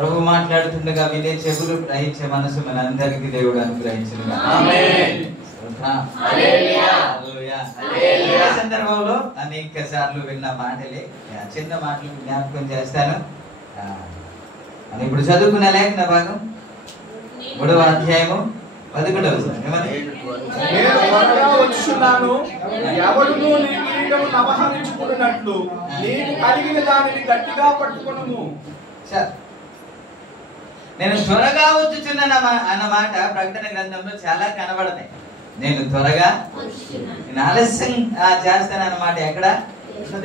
ప్రభు మాట్లాడుతుండగా వినే చెవులు గ్రహించే మనసు మన అందరికి దేవుడు అనుగ్రహించునుగా. సందర్భంలో అనేక సార్లు విన్న మాటలే చిన్న మాటలు జ్ఞాపకం చేస్తాను. మనం ఇప్పుడు చదువుకున్న లేఖన భాగం 3వ అధ్యాయము 11వ వచనం. నేను త్వరగా వచ్చుచున్నాను, ఎవడునూ నీ కిరీటమును అపహరించుకున్నట్లు నీకు కలిగిన దానిని గట్టిగా పట్టుకొనుము. నేను త్వరగా వచ్చుచున్నాను అన్నమాట ప్రకటన గ్రంథంలో చాలా కనబడతాయి. నేను త్వరగా నేను ఆలస్యం చేస్తాను అన్నమాట ఎక్కడ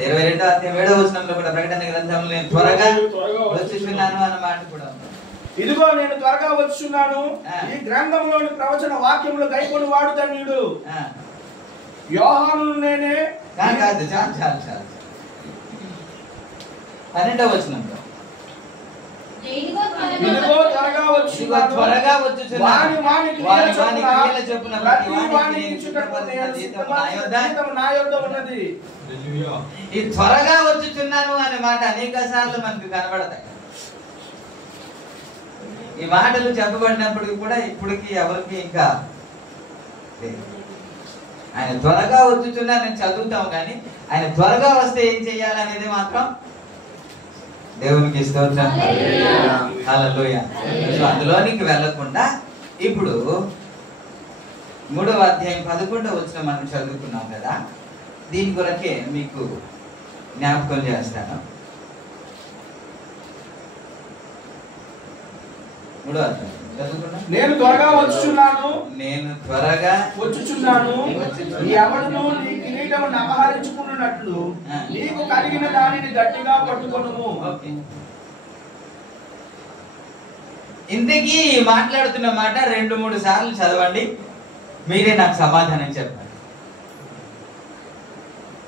22వ అధ్యాయం 7వ వచనంలో కూడా ప్రకటన గ్రంథంలో నేను త్వరగా వచ్చుచున్నాను అన్నమాట కూడా ఉంది. ఇదిగో నేను త్వరగా వచ్చుచున్నాను, ఈ గ్రంథంలోని ప్రవచన వాక్యములు గైకొని వాడు ధన్యుడు. యోహాను నేనే కాదు, చాలు చాలు చాలు. 12వ వచనంలో ఇదిగో త్వరగా వచ్చుచున్నాను, త్వరగా వచ్చుచున్నాను, వాని క్రియల చొప్పున ప్రతి వానికి నా యొద్ద ఉన్నది. ఈ త్వరగా వచ్చుచున్నాను అనే మాట అనేక సార్లు మనకు కనబడతాయి. ఈ మాటలు చెప్పబడినప్పుడు కూడా ఇప్పటికి ఎవరికి ఇంకా ఆయన త్వరగా వచ్చుచున్నారని చదువుతాం, కానీ ఆయన త్వరగా వస్తే ఏం చెయ్యాలనేది మాత్రం దేవునికి స్తోత్రం. హల్లెలూయా. సో అందులోనికి వెళ్ళకుండా ఇప్పుడు 3వ అధ్యాయం 11వ వచనం మనం చదువుకున్నాం కదా, దీని కొరకే మీకు జ్ఞాపకం చేస్తాను. 3వ అధ్యాయం చదువుకున్నాం. నేను త్వరగా వచ్చుచున్నాను, నేను త్వరగా వచ్చుచున్నాను, ఎవడునూ నీ కిరీటమును అపహరించుకున్నట్లు నీకు కలిగిన దానిని గట్టిగా పట్టుకొనుము. ఇంతకీ మాట్లాడుతున్న మాట 2-3 సార్లు చదవండి, మీరే నాకు సమాధానం చెప్పండి.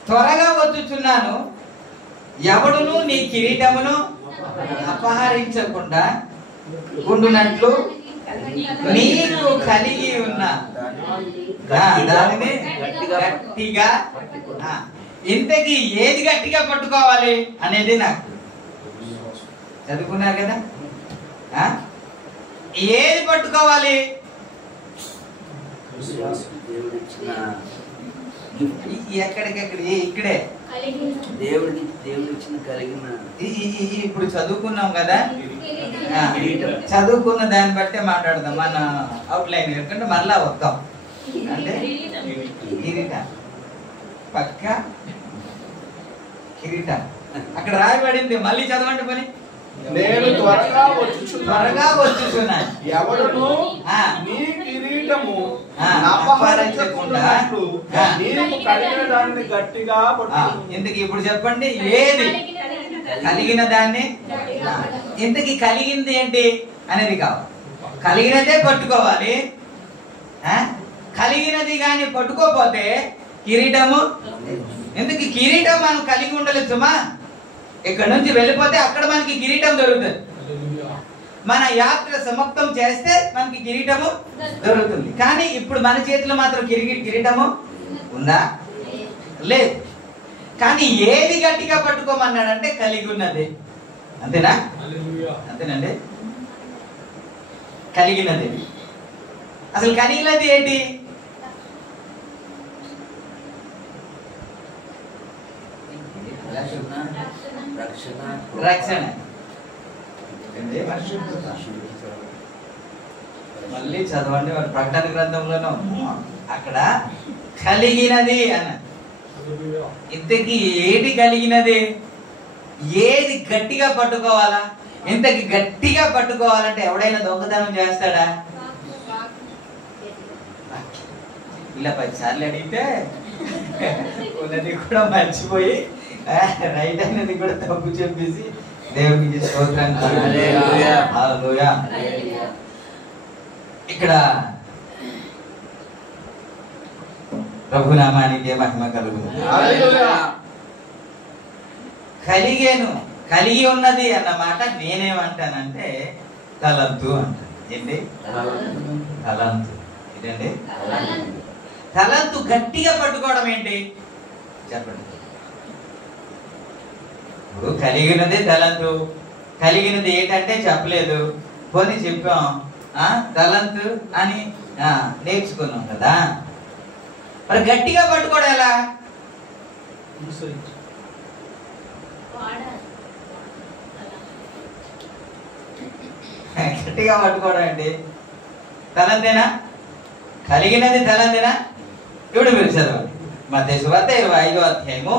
త్వరగా వచ్చుచున్నాను, ఎవడును నీ కిరీటమును అపహరించకుండా ఉండునట్లు నీకు కలిగి ఉన్న దానిని గట్టిగా. ఇంతకీ ఏది గట్టిగా పట్టుకోవాలి అనేది నాకు చదువుకున్నారు కదా, ఏది పట్టుకోవాలి? ఎక్కడికెక్కడ ఇక్కడే ఇప్పుడు చదువుకున్నాం కదా, చదువుకున్న దాన్ని బట్టే మాట్లాడదాం. మన అవుట్లైన్ ఎందుకంటే మళ్ళా వద్దాం. అంటే కిరీటం పక్క కిరీటం అక్కడ రాయబడింది, మళ్ళీ చదవండి పని. నేను త్వరగా వచ్చుచున్నాను, ఎవడును నీ కిరీటము అపహరించకుండాట్లు నీకు కలిగిన దానిని గట్టిగా పట్టుకొనుము. ఇంతకి ఇప్పుడు చెప్పండి, ఏది కలిగిన దాన్ని, ఇంతకి కలిగింది ఏంటి అనేది కావాలి. కలిగినదే పట్టుకోవాలి. కలిగినది కానీ పట్టుకోపోతే కిరీటము, ఎందుకు కిరీటం మనం కలిగి ఉండలేదు సుమా. ఇక్కడ నుంచి వెళ్ళిపోతే అక్కడ మనకి కిరీటం దొరుకుతుంది. మన యాత్ర సమాప్తం చేస్తే మనకి కిరీటము దొరుకుతుంది. కానీ ఇప్పుడు మన చేతిలో మాత్రం కిరీటము ఉందా? లేదు. కానీ ఏది గట్టిగా పట్టుకోమన్నాడంటే కలిగి ఉన్నది. అంతేనా? అంతేనండి, కలిగినది. అసలు కలిగినది ఏంటి? రక్షణ. మళ్ళీ చదవండి, వారి ప్రకటన గ్రంథంలోనూ అక్కడ కలిగినది అన్న. ఇంతకి ఏది కలిగినది? ఏది గట్టిగా పట్టుకోవాలా? ఇంతకి గట్టిగా పట్టుకోవాలంటే ఎవడైనా దొంగతనం చేస్తాడా? ఇలా 10 సార్లు అడిగితే ఉన్నది కూడా మర్చిపోయి రైట్ అనేది కూడా తప్పు చెప్పేసి దేవునికి స్తోత్రం. హల్లెలూయా. ఇక్కడ ప్రభునామానికి మహిమ కలుగును. కలిగేను, కలిగి ఉన్నది అన్నమాట నేనేమంటానంటే తలంతు అంటాను. ఏంటి తలంతు? ఏంటండి తలంతు? గట్టిగా పట్టుకోవడం ఏంటి చెప్పండి. ఇప్పుడు కలిగినదే తలంతు, కలిగినది ఏంటంటే చెప్పలేదు, పోనీ చెప్పాం తలంతు అని నేర్చుకున్నాం కదా. మరి గట్టిగా పట్టుకోవడం ఎలా? గట్టిగా పట్టుకోవడం అండి. తలంతేనా? కలిగినది తలంతేనా? ఇప్పుడు మీరు చదవండి మత్తయి సువార్త 25వ అధ్యాయము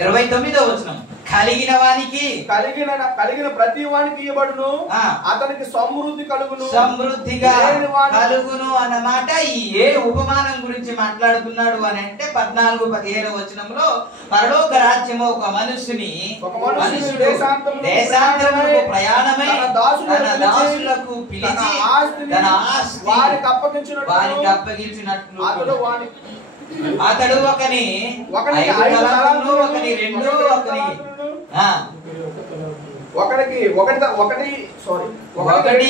29వ వచనం. కలిగిన వానికి కలిగిన ప్రతి వానికి ఇవ్వబడును, అతనికి సమృద్ధి కలుగును, సమృద్ధిగా కలుగును అన్నమాట. ఈ ఏ ఉపమానం గురించి మాట్లాడుతున్నాడు అని అంటే 14-15 వచనంలో పరలోక రాజ్యము ఒక మనుషుని దేశాంతరములకు ప్రయాణమై తన దాసులకు పిలిచి తన ఆస్తి వారికి అప్పగించినట్లు అతడు ఒకని 5 తలాంతులు, ఒకని 2, ఒకటి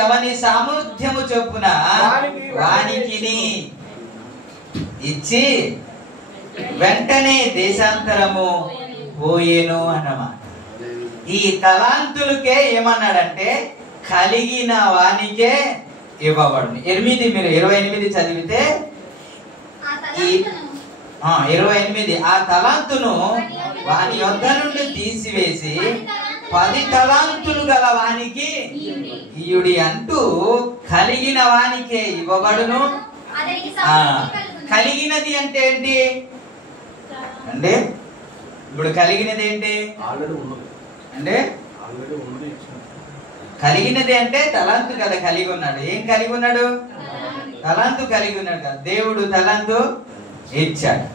ఎవని సామర్థ్యము చొప్పున వానికిని ఇచ్చి వెంటనే దేశాంతరము పోయేను అన్నమాట. ఈ తలాంతులకే ఏమన్నాడంటే కలిగిన వానికే ఇవ్వబడును. 28 చదివితే 28 ఆ తలాంతును వాని యొద్ద నుండి తీసివేసి 10 తలాంతులు గల వానికి ఇయుడి అంటూ కలిగిన వానికే ఇవ్వబడును. కలిగినది అంటే ఏంటి అంటే ఇప్పుడు కలిగినది ఏంటి అంటే కలిగినది అంటే తలాంతు కదా కలిగి ఉన్నాడు. ఏం కలిగి ఉన్నాడు? తలాంతు కలిగి ఉన్నాడు కదా. దేవుడు తలాంతు ఇచ్చాడు.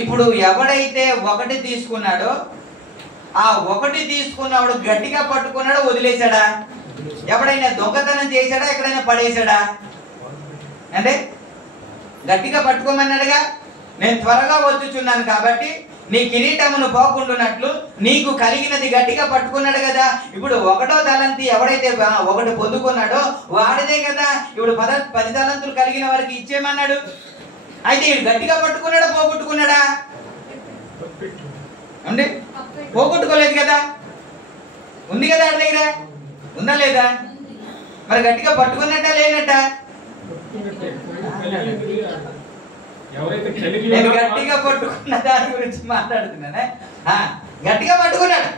ఇప్పుడు ఎవడైతే 1 తీసుకున్నాడో ఆ 1 తీసుకున్నవాడు గట్టిగా పట్టుకున్నాడో వదిలేశాడా? ఎవడైనా దొంగతనం చేశాడా? ఎక్కడైనా పడేశాడా? అంటే గట్టిగా పట్టుకోమన్నాడుగా. నేను త్వరగా వచ్చుచున్నాను కాబట్టి నీ కిరీటమును పోకుండానట్లు నీకు కలిగినది గట్టిగా పట్టుకున్నాడు కదా. ఇప్పుడు 1వ తలంతి ఎవడైతే 1 పొందుకున్నాడో వాడిదే కదా. ఇప్పుడు 10 తలంతులు కలిగిన వారికి ఇచ్చేయమన్నాడు. అయితే వీడు గట్టిగా పట్టుకున్నాడా పోగొట్టుకున్నాడా? అంటే పోగొట్టుకోలేదు కదా, ఉంది కదా ఆడి దగ్గర, ఉందా లేదా? మరి గట్టిగా పట్టుకున్నట్ట లేనట్ట? నేను గట్టిగా పట్టుకున్న దాని గురించి మాట్లాడుతున్నానే. గట్టిగా పట్టుకున్నాడు.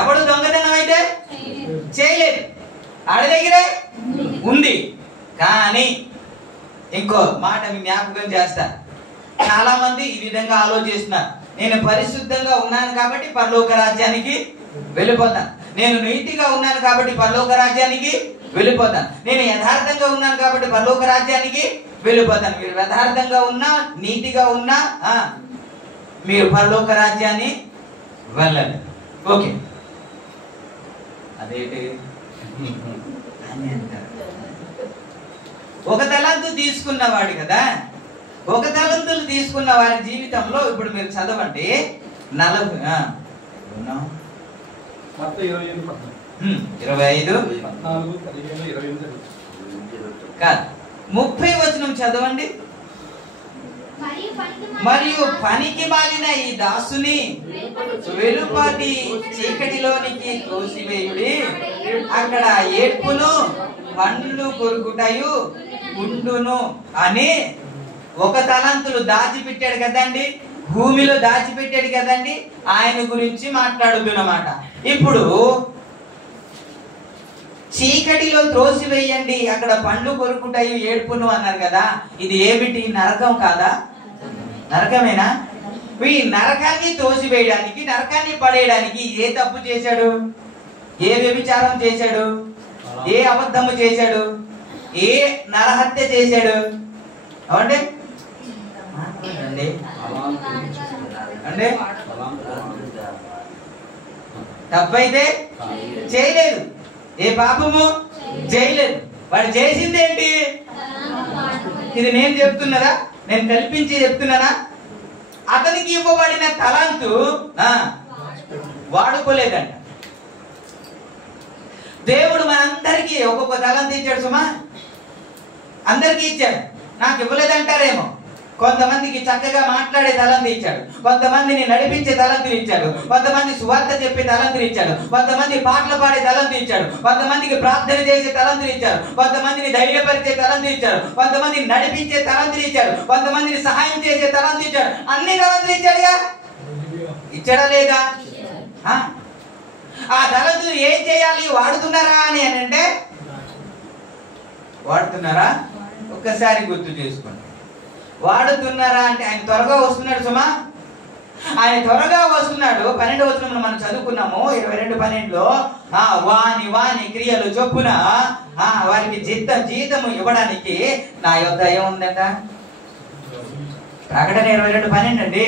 ఎవడు దొంగతనం అయితే చేయలేదు, ఆడి దగ్గరే ఉంది. కానీ ఇంకో మాట మీ జ్ఞాపకం చేస్తా. చాలా మంది ఈ విధంగా ఆలోచిస్తున్నారు. నేను పరిశుద్ధంగా ఉన్నాను కాబట్టి పరలోక రాజ్యానికి వెళ్ళిపోతాను, నేను నీతిగా ఉన్నాను కాబట్టి పరలోక రాజ్యానికి వెళ్ళిపోతాను, నేను యథార్థంగా ఉన్నాను కాబట్టి పరలోక రాజ్యానికి వెళ్ళిపోతాను. మీరు యథార్థంగా ఉన్నా నీతిగా ఉన్నా మీరు పరలోక రాజ్యాన్ని వెళ్ళండి. ఓకే, అదేంటి అని అంటారు. 1 తలాంతు తీసుకున్నవాడు కదా. 1 తలాంతులు తీసుకున్న వారి జీవితంలో ఇప్పుడు మీరు చదవండి 25 కాదు 30 వచనం చదవండి. మరియు పనికి మాలిన ఈ దాసుని వెలుపటి చీకటిలోనికి తోసివేయుడి, అక్కడ ఏడ్పును పండ్లు కొరుకుటయు ఉండును అని 1 తలాంతులు దాచిపెట్టాడు కదండి, భూమిలో దాచిపెట్టాడు కదండి. ఆయన గురించి మాట్లాడుతున్నమాట. ఇప్పుడు చీకటిలో త్రోసివేయండి, అక్కడ పండ్లు కొరుకుటాయి ఏడ్పును అన్నారు కదా. ఇది ఏమిటి? నరకం కాదా? నరకమేనా? ఈ నరకాన్ని తోసివేయడానికి, నరకాన్ని పడేయడానికి ఏ తప్పు చేశాడు? ఏ వ్యభిచారం చేశాడు? ఏ అబద్ధము చేశాడు? ఏ నరహత్య చేశాడు? అంటే అంటే తప్పైతే చేయలేదు, ఏ పాపము చేయలేదు. వాడు చేసింది ఏంటి? ఇది నేను చెప్తున్నదా? నేను కల్పించి చెప్తున్నానా? అతనికి ఇవ్వబడిన తలాంతు వాడుకోలేదంట. దేవుడు మనందరికీ ఒక్కొక్క తలాంతు ఇచ్చాడు సుమా, అందరికీ ఇచ్చాడు. నాకు ఇవ్వలేదంటారేమో, కొంతమందికి చక్కగా మాట్లాడే తలంతులు ఇచ్చాడు, కొంతమందిని నడిపించే తలంతులు ఇచ్చాడు, కొంతమంది సువార్త చెప్పే తలంతులు ఇచ్చాడు, కొంతమంది పాటలు పాడే తలంతులు ఇచ్చాడు, కొంతమందికి ప్రార్థన చేసే తలంతులు ఇచ్చాడు, కొంతమందిని ధైర్యపరిచే తలంతులు ఇచ్చాడు, కొంతమందిని నడిపించే తలంతులు ఇచ్చాడు, కొంతమందిని సహాయం చేసే తలంతులు ఇచ్చాడు. అన్ని తలంతులు ఇచ్చాడుగా, ఇచ్చాడా లేదా? ఆ తలంతులు ఏం చేయాలి? వాడుతున్నారా అని అంటే వాడుతున్నారా? ఒక్కసారి గుర్తు చేసుకోండి. వాడుతున్నారా అంటే ఆయన త్వరగా వస్తున్నాడు సుమా, ఆయన త్వరగా వస్తున్నాడు. 12వ వచనంలో మనం చదువుకున్నాము 22:12లో వాని వాని క్రియలు చొప్పున వారికి జీతము ఇవ్వడానికి నా యొద్ద ఏముందంట? ప్రకటన 22:12 అండి.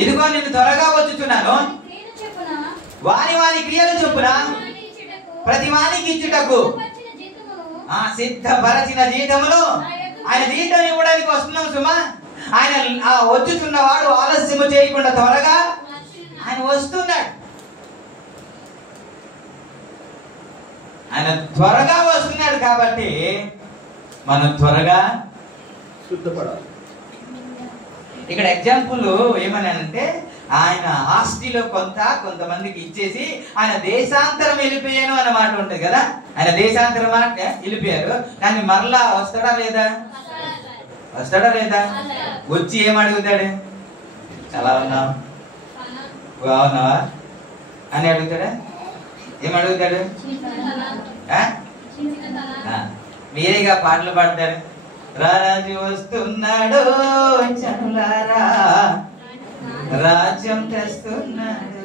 ఇదిగో నేను త్వరగా వచ్చుచున్నాను, వాని వాని క్రియలు చొప్పున ప్రతి వానికి ఇచ్చుటకు సిద్ధపరచిన జీతములు. ఆయన జీతం ఇవ్వడానికి వస్తున్నాం సుమా. ఆయన వచ్చుచున్నవాడు ఆలస్యము చేయకుండా త్వరగా ఆయన వస్తున్నాడు. ఆయన త్వరగా వస్తున్నాడు కాబట్టి మనం త్వరగా శుద్ధపడాలి. ఇక్కడ ఎగ్జాంపుల్ ఏమనంటే ఆయన ఆస్తిలో కొంతమందికి ఇచ్చేసి ఆయన దేశాంతరం వెళ్ళిపోయాను అన్న మాట ఉంటుంది కదా. ఆయన దేశాంతరం మాట వెళ్ళిపోయారు, కానీ మరలా వస్తాడా లేదా? వస్తాడా లేదా? వచ్చి ఏమడుగుతాడు? ఎలా ఉన్నావు, బాగున్నావా అని అడుగుతాడా? ఏమడుగుతాడు? మీరేగా పాటలు పాడతాడు, రాజు వస్తున్నాడు జనులారా, రాజ్యం తెస్తున్నాడు,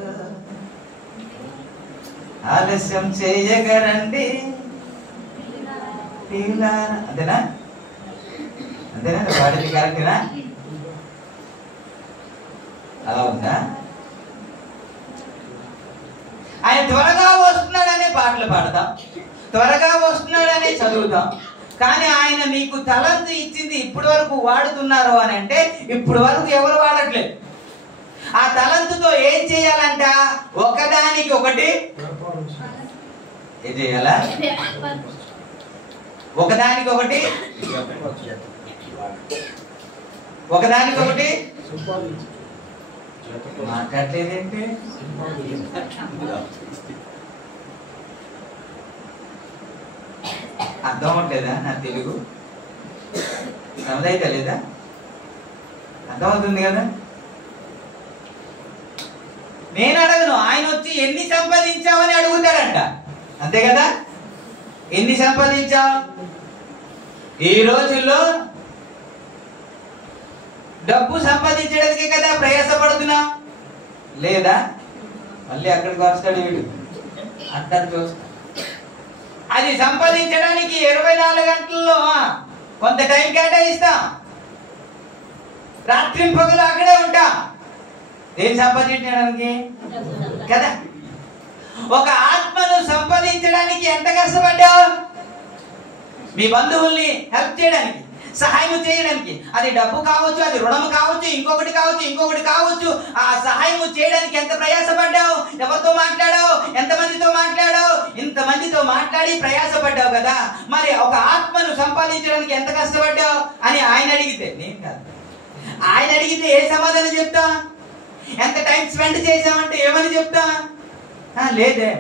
ఆలస్యం చేయగరండి. అంతేనా? అంతేనా? పాడింది కరెక్టేనా? అలా ఉందా? ఆయన త్వరగా వస్తున్నాడనే పాటలు పాడతాం, త్వరగా వస్తున్నాడనే చదువుతాం. కానీ ఆయన మీకు తలంతు ఇచ్చింది ఇప్పటి వరకు వాడుతున్నారు అని అంటే ఇప్పటి వరకు ఎవరు వాడట్లేదు. ఆ తలంతుతో ఏం చేయాలంట? ఒకదానికి ఒకటి ఏం చేయాలా? ఒకదానికొకటి మాట్లాడలేదేంటి? అర్థం అవట్లేదా నా తెలుగు? అర్థమైతే లేదా? అర్థమవుతుంది కదా? నేను అడగను, ఆయన వచ్చి ఎన్ని సంపాదించావని అడుగుతాడంట. అంతే కదా? ఎన్ని సంపాదించావు? ఈ రోజుల్లో డబ్బు సంపాదించడానికి కదా ప్రయాసపడుతున్నా లేదా? మళ్ళీ అక్కడికి వస్తాడు వీడు అంటారు, చూస్తా. అది సంపాదించడానికి 24 గంటల్లో కొంత టైం కేటాయిస్తాం, రాత్రి పగలు అక్కడే ఉంటాం. ఏం సంపాదించడానికి కదా? ఒక ఆత్మను సంపాదించడానికి ఎంత కష్టపడ్డావు? మీ బంధువుల్ని హెల్ప్ చేయడానికి, సహాయం చేయడానికి, అది డబ్బు కావచ్చు, అది రుణం కావచ్చు, ఇంకొకటి కావచ్చు. ఆ సహాయం చేయడానికి ఎంత ప్రయాసపడ్డావు? ఎవరితో మాట్లాడావు? ఎంతమందితో మాట్లాడావు? ఇంతమందితో మాట్లాడి ప్రయాసపడ్డావు కదా. మరి ఒక ఆత్మను సంపాదించడానికి ఎంత కష్టపడ్డావు అని ఆయన అడిగితే, నేను కాదు, ఆయన అడిగితే ఏ సమాధానం చెప్తా? ఎంత టైం స్పెండ్ చేసామంటే ఏమని చెప్తా? లేదే.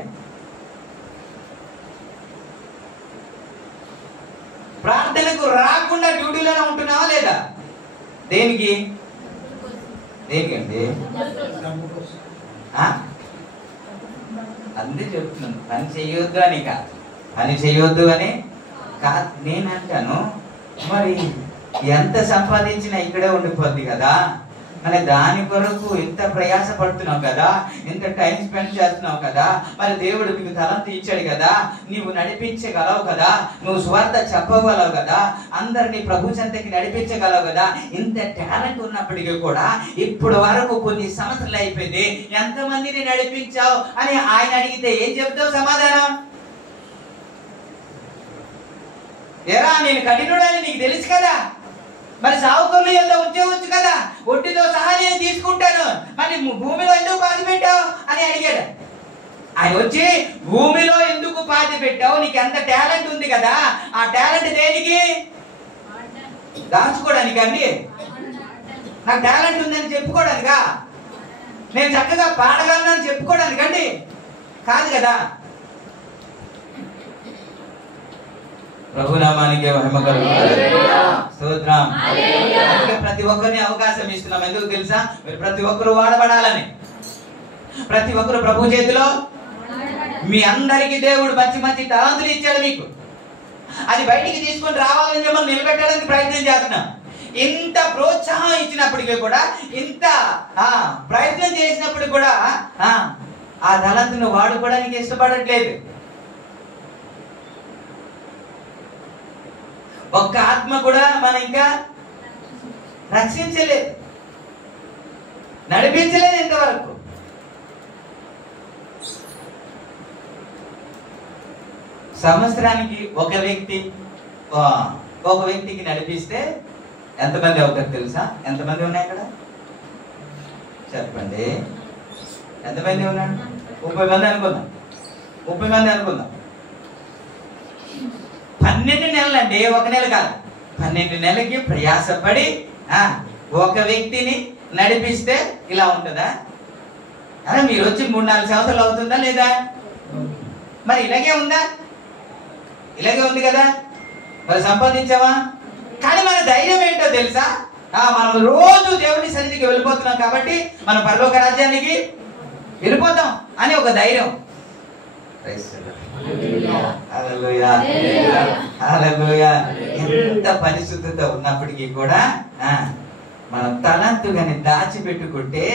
ప్రార్థనకు రాకుండా డ్యూటీలోనే ఉంటున్నావా లేదా? దేనికి అండి? అంతే చెప్తున్నాను, పని చేయొద్దు అని కాదు, పని చేయొద్దు అని కాదు. నేను అంటాను, మరి ఎంత సంపాదించినా ఇక్కడే ఉండిపోద్ది కదా. మరి దాని కొరకు ఇంత ప్రయాస పడుతున్నావు కదా, ఇంత టైం స్పెండ్ చేస్తున్నావు కదా. మరి దేవుడు నీకు తలంతు ఇచ్చాడు కదా, నీవు నడిపించగలవు కదా, నువ్వు సువార్త చెప్పగలవు కదా, అందరినీ ప్రభు చెంతకి నడిపించగలవు కదా. ఇంత టాలెంట్ ఉన్నప్పటికీ కూడా ఇప్పుడు వరకు కొన్ని సంవత్సరాలు అయిపోయింది, ఎంతమందిని నడిపించావు అని ఆయన అడిగితే ఏం చెప్తావు సమాధానం? ఏరా నేను కఠినుడని నీకు తెలుసు కదా, మరి సావుకర్లు ఎంత ఉంచవచ్చు కదా, వడ్డీతో సహా నేను తీసుకుంటాను, మరి భూమిలో ఎందుకు పాతి పెట్టావు అని అడిగాడు. ఆయన వచ్చి భూమిలో ఎందుకు పాతి పెట్టావు? నీకు ఎంత టాలెంట్ ఉంది కదా, ఆ టాలెంట్ దేనికి? దాచుకోవడానికి అండి, నాకు టాలెంట్ ఉందని చెప్పుకోవడానికా, నేను చక్కగా పాడగలనని చెప్పుకోవడానికండి కాదు కదా. ప్రభునామానికి మహిమ కలుగును. స్తోత్రం. అందుకే ప్రతి ఒక్కరిని అవకాశం ఇస్తున్నాం. ఎందుకు తెలుసా? మీరు ప్రతి ఒక్కరు వాడబడాలని. ప్రతి ఒక్కరు ప్రభు చేతిలో. మీ అందరికి దేవుడు మంచి మంచి తలాంతులు ఇచ్చాడు మీకు. అది బయటికి తీసుకొని రావాలని మిమ్మల్ని నిలబెట్టడానికి ప్రయత్నం చేస్తున్నాం. ఇంత ప్రోత్సాహం ఇచ్చినప్పటికీ కూడా, ఇంత ప్రయత్నం చేసినప్పటికీ కూడా ఆ తలాంతును వాడుకోవడానికి ఇష్టపడట్లేదు. ఒక్క ఆత్మ కూడా మనం ఇంకా రక్షించలేదు, నడిపించలేదు ఇంతవరకు. సంవత్సరానికి ఒక వ్యక్తికి నడిపిస్తే ఎంతమంది అవుతారు తెలుసా? ఎంతమంది ఉన్నాయి ఇక్కడ చెప్పండి. ఎంతమంది ఉన్నాడు? 30 మంది అనుకుందాం. 30 మంది అనుకుందాం. 12 నెలలండి, ఒక నెల కాదు. 12 నెలలకి ప్రయాసపడి ఒక వ్యక్తిని నడిపిస్తే ఇలా ఉంటుందా? అరే మీరు వచ్చి 3-4 సంవత్సరాలు అవుతుందా లేదా? మరి ఇలాగే ఉందా? ఇలాగే ఉంది కదా. మరి సంపాదించావా? కానీ మన ధైర్యం ఏంటో తెలుసా? మనం రోజు దేవుని సన్నిధికి వెళ్ళిపోతున్నాం కాబట్టి మనం పరలోక రాజ్యానికి వెళ్ళిపోతాం అని ఒక ధైర్యం. ఎంత పరిశుద్ధత ఉన్నప్పటికీ కూడా మన తలంతు కానీ దాచిపెట్టుకుంటే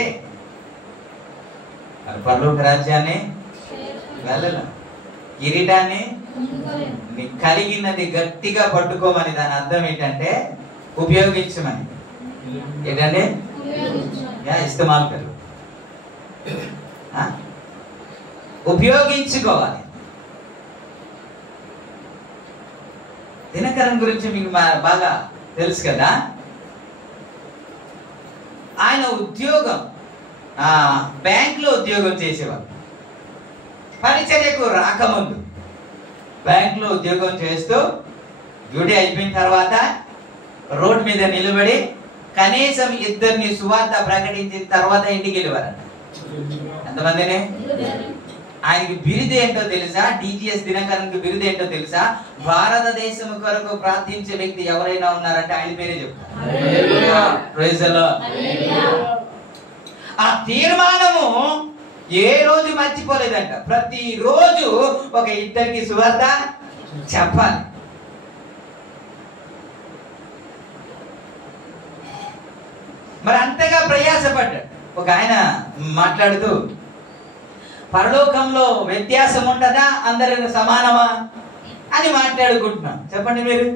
మన పరలోక రాజ్యాన్ని వెళ్ళలేం. కిరీటాన్ని కలిగినది గట్టిగా పట్టుకోమని దాని అర్థం ఏంటంటే ఉపయోగించమని. ఏంటంటే ఇస్తమాల్ కరు ఉపయోగించుకోవాలి. దినకరన్ గురించి మీకు బాగా తెలుసు కదా. ఆయన ఉద్యోగం బ్యాంక్ లో ఉద్యోగం చేసేవారు. పరిచర్యకు రాకముందు బ్యాంక్ లో ఉద్యోగం చేస్తూ డ్యూటీ అయిపోయిన తర్వాత రోడ్ మీద నిలబడి కనీసం 2 సువార్త ప్రకటించిన తర్వాత ఇంటికి వెళ్ళేవారంట. ఎంతమందిని? ఆయనకి బిరుదు ఏంటో తెలుసా? DGS దినకరన్కి బిరుదు ఏంటో తెలుసా? భారతదేశం కొరకు ప్రార్థించే వ్యక్తి ఎవరైనా ఉన్నారంటే ఆయన పేరే చెప్తారు. ఆ తీర్మానము ఏ రోజు మర్చిపోలేదంట. ప్రతిరోజు ఒక 2 సువార్త చెప్పాలి. మరి అంతగా ప్రయాసపడ్డాడు. ఒక ఆయన మాట్లాడుతూ, పరలోకంలో వ్యత్యాసం ఉంటుందా, అందరూ సమానమా అని మాట్లాడుకుంటున్నాం. చెప్పండి మీరు,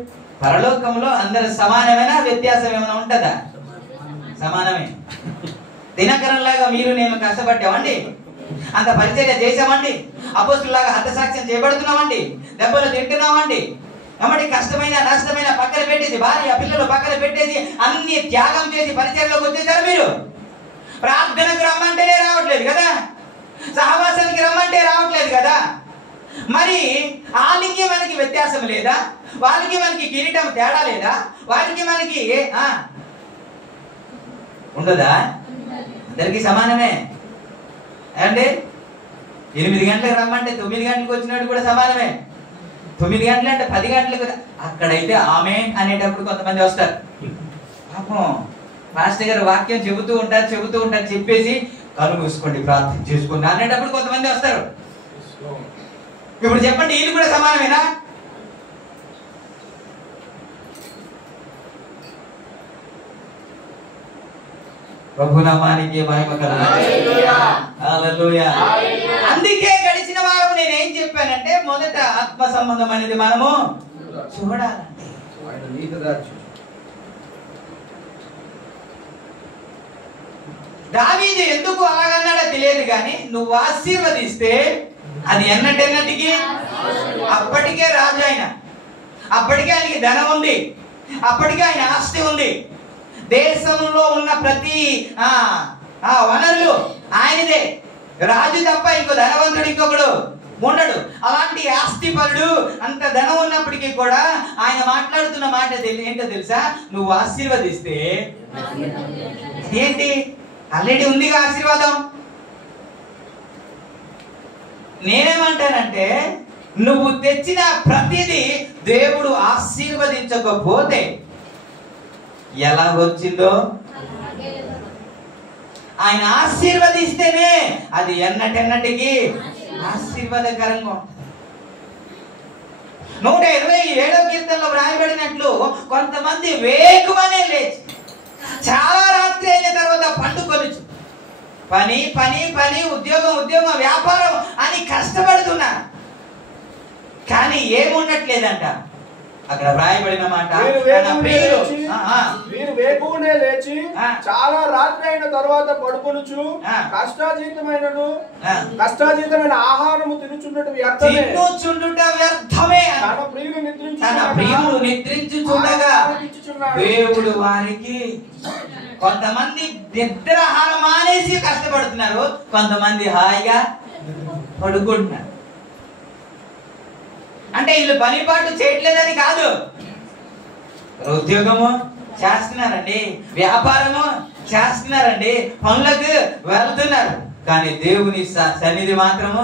పరలోకంలో అందరు సమానమేనా, వ్యత్యాసం ఏమైనా ఉంటుందా? సమానమే. దినకరన్లాగా మీరు నేను కష్టపడ్డామండి, అంత పరిచర్య చేసామండి, అపోస్తుల్లాగా హతసాక్ష్యం చేయబడుతున్నామండి, దెబ్బలు తింటున్నామండి, కాబట్టి కష్టమైన నష్టమైన పక్కన పెట్టేసి, భార్య పిల్లలు పక్కన పెట్టేసి అన్ని త్యాగం చేసి పరిచర్యలోకి వచ్చేసారు. మీరు ప్రార్థనకు రమ్మంటేనే రావట్లేదు కదా, సహవాసానికి రమ్మంటే రావట్లేదు కదా. మరి వాళ్ళకి మనకి వ్యత్యాసం లేదా? వాళ్ళకి మనకి కిరీటం తేడా లేదా? వాళ్ళకి మనకి ఉండదా? అందరికి సమానమే అంటే 8 గంటలకు రమ్మంటే 9 గంటలకు వచ్చినట్టు కూడా సమానమే. 9 గంటలు అంటే 10 గంటలకు. అక్కడైతే ఆమె అనేటప్పుడు కొంతమంది వస్తారు. పాపం మాస్టర్ గారు వాక్యం చెబుతూ ఉంటారు చెప్పేసి కళ్ళు మూసుకోండి ప్రార్థన చేసుకోండి అనేటప్పుడు కొంతమంది వస్తారు. ఇప్పుడు చెప్పండి, వీళ్ళు కూడా సమానమేనా? ప్రభునామానికి మహిమ కలుగును. హల్లెలూయా. అందుకే గడిచిన వారం నేనేం చెప్పానంటే, మొదట ఆత్మ సంబంధం అనేది మనము చూడాలండి. దావీదు ఎందుకు అలాగన్నాడో తెలియదు కానీ, నువ్వు ఆశీర్వదిస్తే అది ఎన్నటికి అప్పటికే రాజు ఆయన, అప్పటికే ఆయనకి ధనం ఉంది, అప్పటికే ఆయన ఆస్తి ఉంది, దేశంలో ఉన్న ప్రతి వనరులు ఆయనదే. రాజు తప్ప ఇంకో ధనవంతుడు ఇంకొకడు ఉండడు. అలాంటి ఆస్తిపరుడు, అంత ధనం ఉన్నప్పటికీ కూడా ఆయన మాట్లాడుతున్న మాట ఏంటో తెలుసా? నువ్వు ఆశీర్వదిస్తే ఏంటి, ఆల్రెడీ ఉందిగా ఆశీర్వాదం. నేనేమంటానంటే నువ్వు తెచ్చిన ప్రతిదీ దేవుడు ఆశీర్వదించకపోతే ఎలా వచ్చిందో, ఆయన ఆశీర్వదిస్తేనే అది ఎన్నటెన్నటికి ఆశీర్వాదకరంగా ఉంటుంది. 127వ కీర్తనలో వ్రాయబడినట్లు కొంతమంది వేకువనే లేచి చాలా రాత్రి అయిన తర్వాత పండుకొనొచ్చు, పని పని పని, ఉద్యోగం ఉద్యోగం, వ్యాపారం అని కష్టపడుతున్నారు. కానీ ఏముండట్లేదంట. అక్కడ వ్రాయబడిన మాట, మీరు వేకువనే లేచి చాలా రాత్రి అయిన తర్వాత పడుకొనుచు కష్టాజీతమైన ఆహారము తినుచుండుట వ్యర్థమే. తన ప్రియులు నిద్రించుచుండగా దేవుడు వారికి, కొంతమంది నిద్రాహారం మానేసి కష్టపడుతున్నారు, కొంతమంది హాయిగా పడుకుంటున్నారు. అంటే వీళ్ళు పనిపాటు చేయట్లేదని కాదు, ఉద్యోగము చేస్తున్నారండి, వ్యాపారము చేస్తున్నారండి, పనులకు వెళ్తున్నారు. కానీ దేవుని సన్నిధి మాత్రము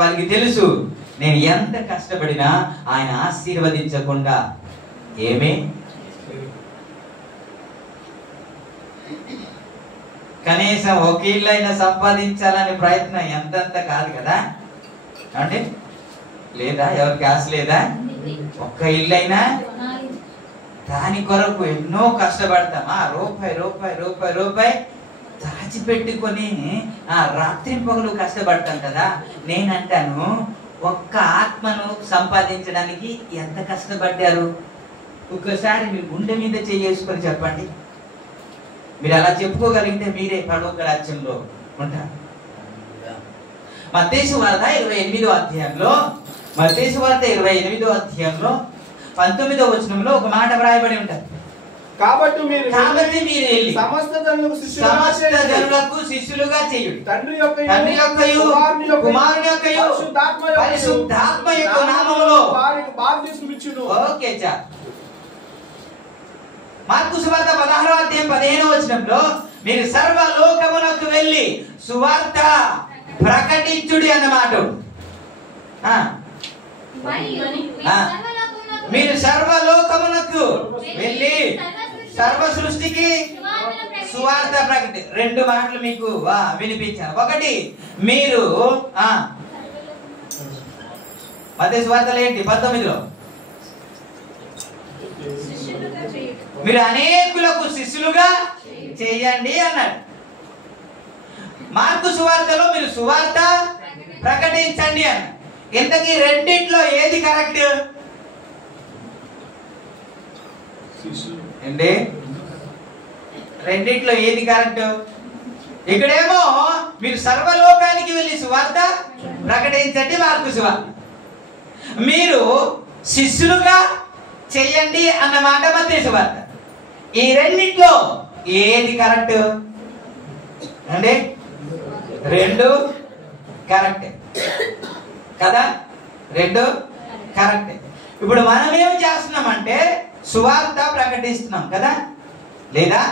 వారికి తెలుసు, నేను ఎంత కష్టపడినా ఆయన ఆశీర్వదించకుండా ఏమీ. కనీసం ఒక ఇల్లు అయినా సంపాదించాలనే ప్రయత్నం ఎంతంత కాదు కదా అంటే లేదా? ఎవరికి ఆశ లేదా? ఒక్క ఇల్లు అయినా దాని కొరకు ఎన్నో కష్టపడతాం. రూపాయి రూపాయి రూపాయి రూపాయి దాచిపెట్టుకొని రాత్రి పగలు కష్టపడతాం కదా. నేనంటాను, ఒక్క ఆత్మను సంపాదించడానికి ఎంత కష్టపడ్డారు? ఒక్కసారి మీ గుండె మీద చేసుకొని చెప్పండి. మీరు అలా చెప్పుకోగలిగితే మీరే పరలోక రాజ్యంలో ఉంటారు. మత్తయి సువార్త 28వ అధ్యాయంలో 19వ వచనంలో ఒక మాట వ్రాయబడి ఉంటుంది. కాబట్టి మీరు వెళ్ళి సమస్త జనులకు శిష్యులుగా చేయుడి, తండ్రి యొక్కయు కుమారుని యొక్కయు పరిశుద్ధాత్మ యొక్క నామములో వారికి బాప్తిస్మం ఇచ్చును. ఓకే చా. మార్కు సువార్త 16వ అధ్యాయం 15వ వచనంలో మీరు సర్వలోకమునకు వెళ్ళి సువార్త ప్రకటించుడి అన్నమాట. మీరు సర్వలోకమునకు వెళ్ళి సర్వ సృష్టికి సువార్త ప్రకటి. 2 మాటలు మీకు వినిపించాను. ఒకటి, మీరు మత్తయి సువార్తలో ఏంటి 19లో మీరు అనేకులకు శిష్యులుగా చేయండి అన్నాడు. మార్కు సువార్తలో మీరు సువార్త ప్రకటించండి అన్నాడు. ఇంతకీ రెండిట్లో ఏది కరెక్ట్ అండి? రెండిట్లో ఏది కరెక్ట్? ఇక్కడేమో మీరు సర్వలోకానికి వెళ్ళి సువార్త ప్రకటించండి మార్కు సువార్త, మీరు శిష్యులుగా చెయ్యండి అన్నమాట మత్తయి సువార్త. ఈ రెండిట్లో ఏది కరెక్ట్ అండి? 2 కరెక్ట్ కదా, 2 కరెక్ట్. ఇప్పుడు మనం ఏం చేస్తున్నామంటే సువార్త ప్రకటిస్తున్నాం కదా, లేదా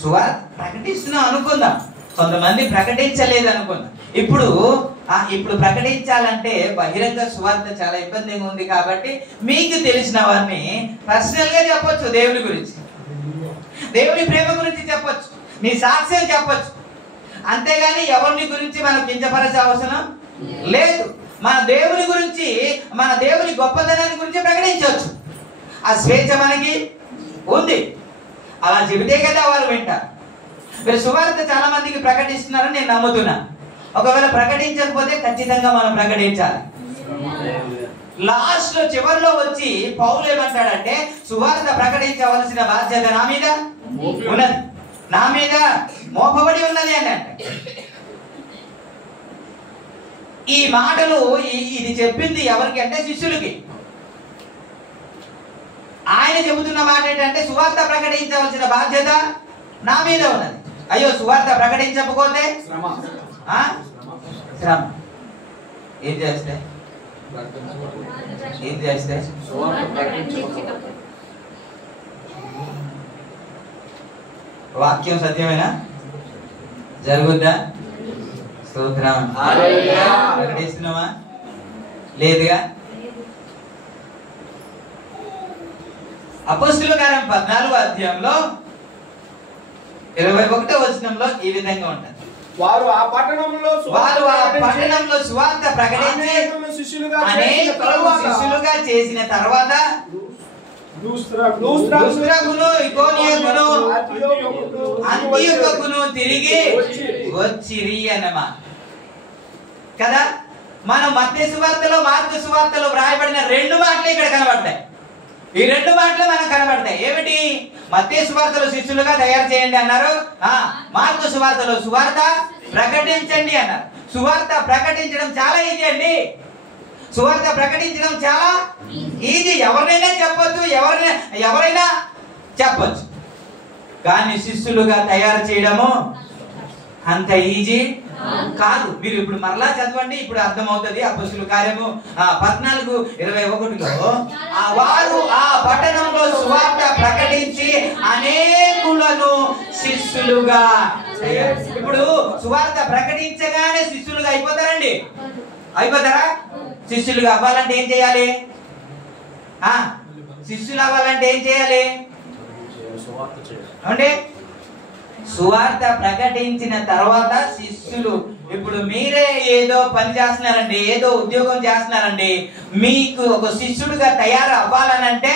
సువార్త ప్రకటిస్తున్నాం అనుకుందాం, కొంతమంది ప్రకటించలేదు అనుకుందాం. ఇప్పుడు ప్రకటించాలంటే బహిరంగ సువార్త చాలా ఇబ్బందిగా ఉంది కాబట్టి మీకు తెలిసిన వారిని పర్సనల్ గా చెప్పొచ్చు, దేవుని గురించి, దేవుని ప్రేమ గురించి చెప్పొచ్చు, నీ సాక్ష్యం చెప్పొచ్చు. అంతేగాని ఎవరిని గురించి మనం కించపరచే అవసరం లేదు. మన దేవుని గురించి, మన దేవుని గొప్పతనాన్ని గురించి ప్రకటించవచ్చు. ఆ స్వేచ్ఛ మనకి ఉంది. అలా చెబితే కదా వాళ్ళు వింటారు. మీరు సువార్త చాలా మందికి ప్రకటిస్తున్నారని నేను నమ్ముతున్నా. ఒకవేళ ప్రకటించకపోతే ఖచ్చితంగా మనం ప్రకటించాలి. లాస్ట్ లో చివరిలో వచ్చి పౌలు ఏమంటాడంటే, సువార్త ప్రకటించవలసిన బాధ్యత నా మీద ఉన్నది, నా మీద మోపబడి ఉన్నది అని అంటే. ఈ మాటలు ఇది చెప్పింది ఎవరికి అంటే శిష్యులకి. ఆయన చెబుతున్న మాట ఏంటంటే, సువార్త ప్రకటించవలసిన బాధ్యత నా మీద ఉన్నది. అయ్యో సువార్త ప్రకటించకపోతే శ్రమ. ఏం చేస్తే వాక్యం సత్యమేనా? జరుగుద్దా? స్తోత్రం. ప్రకటిస్తున్నావా? లేదుగా. అపోస్తలుల కార్యం 14వ అధ్యాయంలో 21వ వచనంలో ఈ విధంగా ఉంటుంది. వారు ఆ పట్టణంలో సువార్త ప్రకటించి అనేకులను శిష్యులుగా చేసిన తర్వాత లుస్త్రకును ఇకోనియకును అంతియోకును తిరిగి వచ్చిరి అన్నమా కదా. మనం మత్తయి సువార్తలో మార్కు సువార్తలో వ్రాయబడిన 2 మాటలు ఇక్కడ కనబడతాయి. ఈ 2 మాటలు మనకు కనబడతాయి. ఏమిటి? మత్తయి సువార్తలో శిష్యులుగా తయారు చేయండి అన్నారు. మార్కు సువార్తలో సువార్త ప్రకటించండి అన్నారు. సువార్త ప్రకటించడం చాలా ఈజీ అండి. సువార్త ప్రకటించడం చాలా ఈజీ. ఎవరినైనా చెప్పొచ్చు, ఎవరైనా చెప్పొచ్చు. కానీ శిష్యులుగా తయారు చేయడము అంత ఈజీ కాదు. మీరు ఇప్పుడు మరలా చదవండి, ఇప్పుడు అర్థమవుతుంది. అపోస్తలుల కార్యము 14:21లో వారు ఆ పట్టణంలో సువార్త ప్రకటించి అనేకులను శిష్యులుగా. ఇప్పుడు సువార్త ప్రకటించగానే శిష్యులుగా అయిపోతారండి? అయిపోతారా? శిష్యులుగా అవ్వాలంటే ఏం చేయాలి? శిష్యులు అవ్వాలంటే ఏం చేయాలి అంటే సువార్త ప్రకటించిన తర్వాత శిష్యులు. ఇప్పుడు మీరే ఏదో పని చేస్తున్నారండి, ఏదో ఉద్యోగం చేస్తున్నారండి. మీకు ఒక శిష్యుడిగా తయారు అవ్వాలనంటే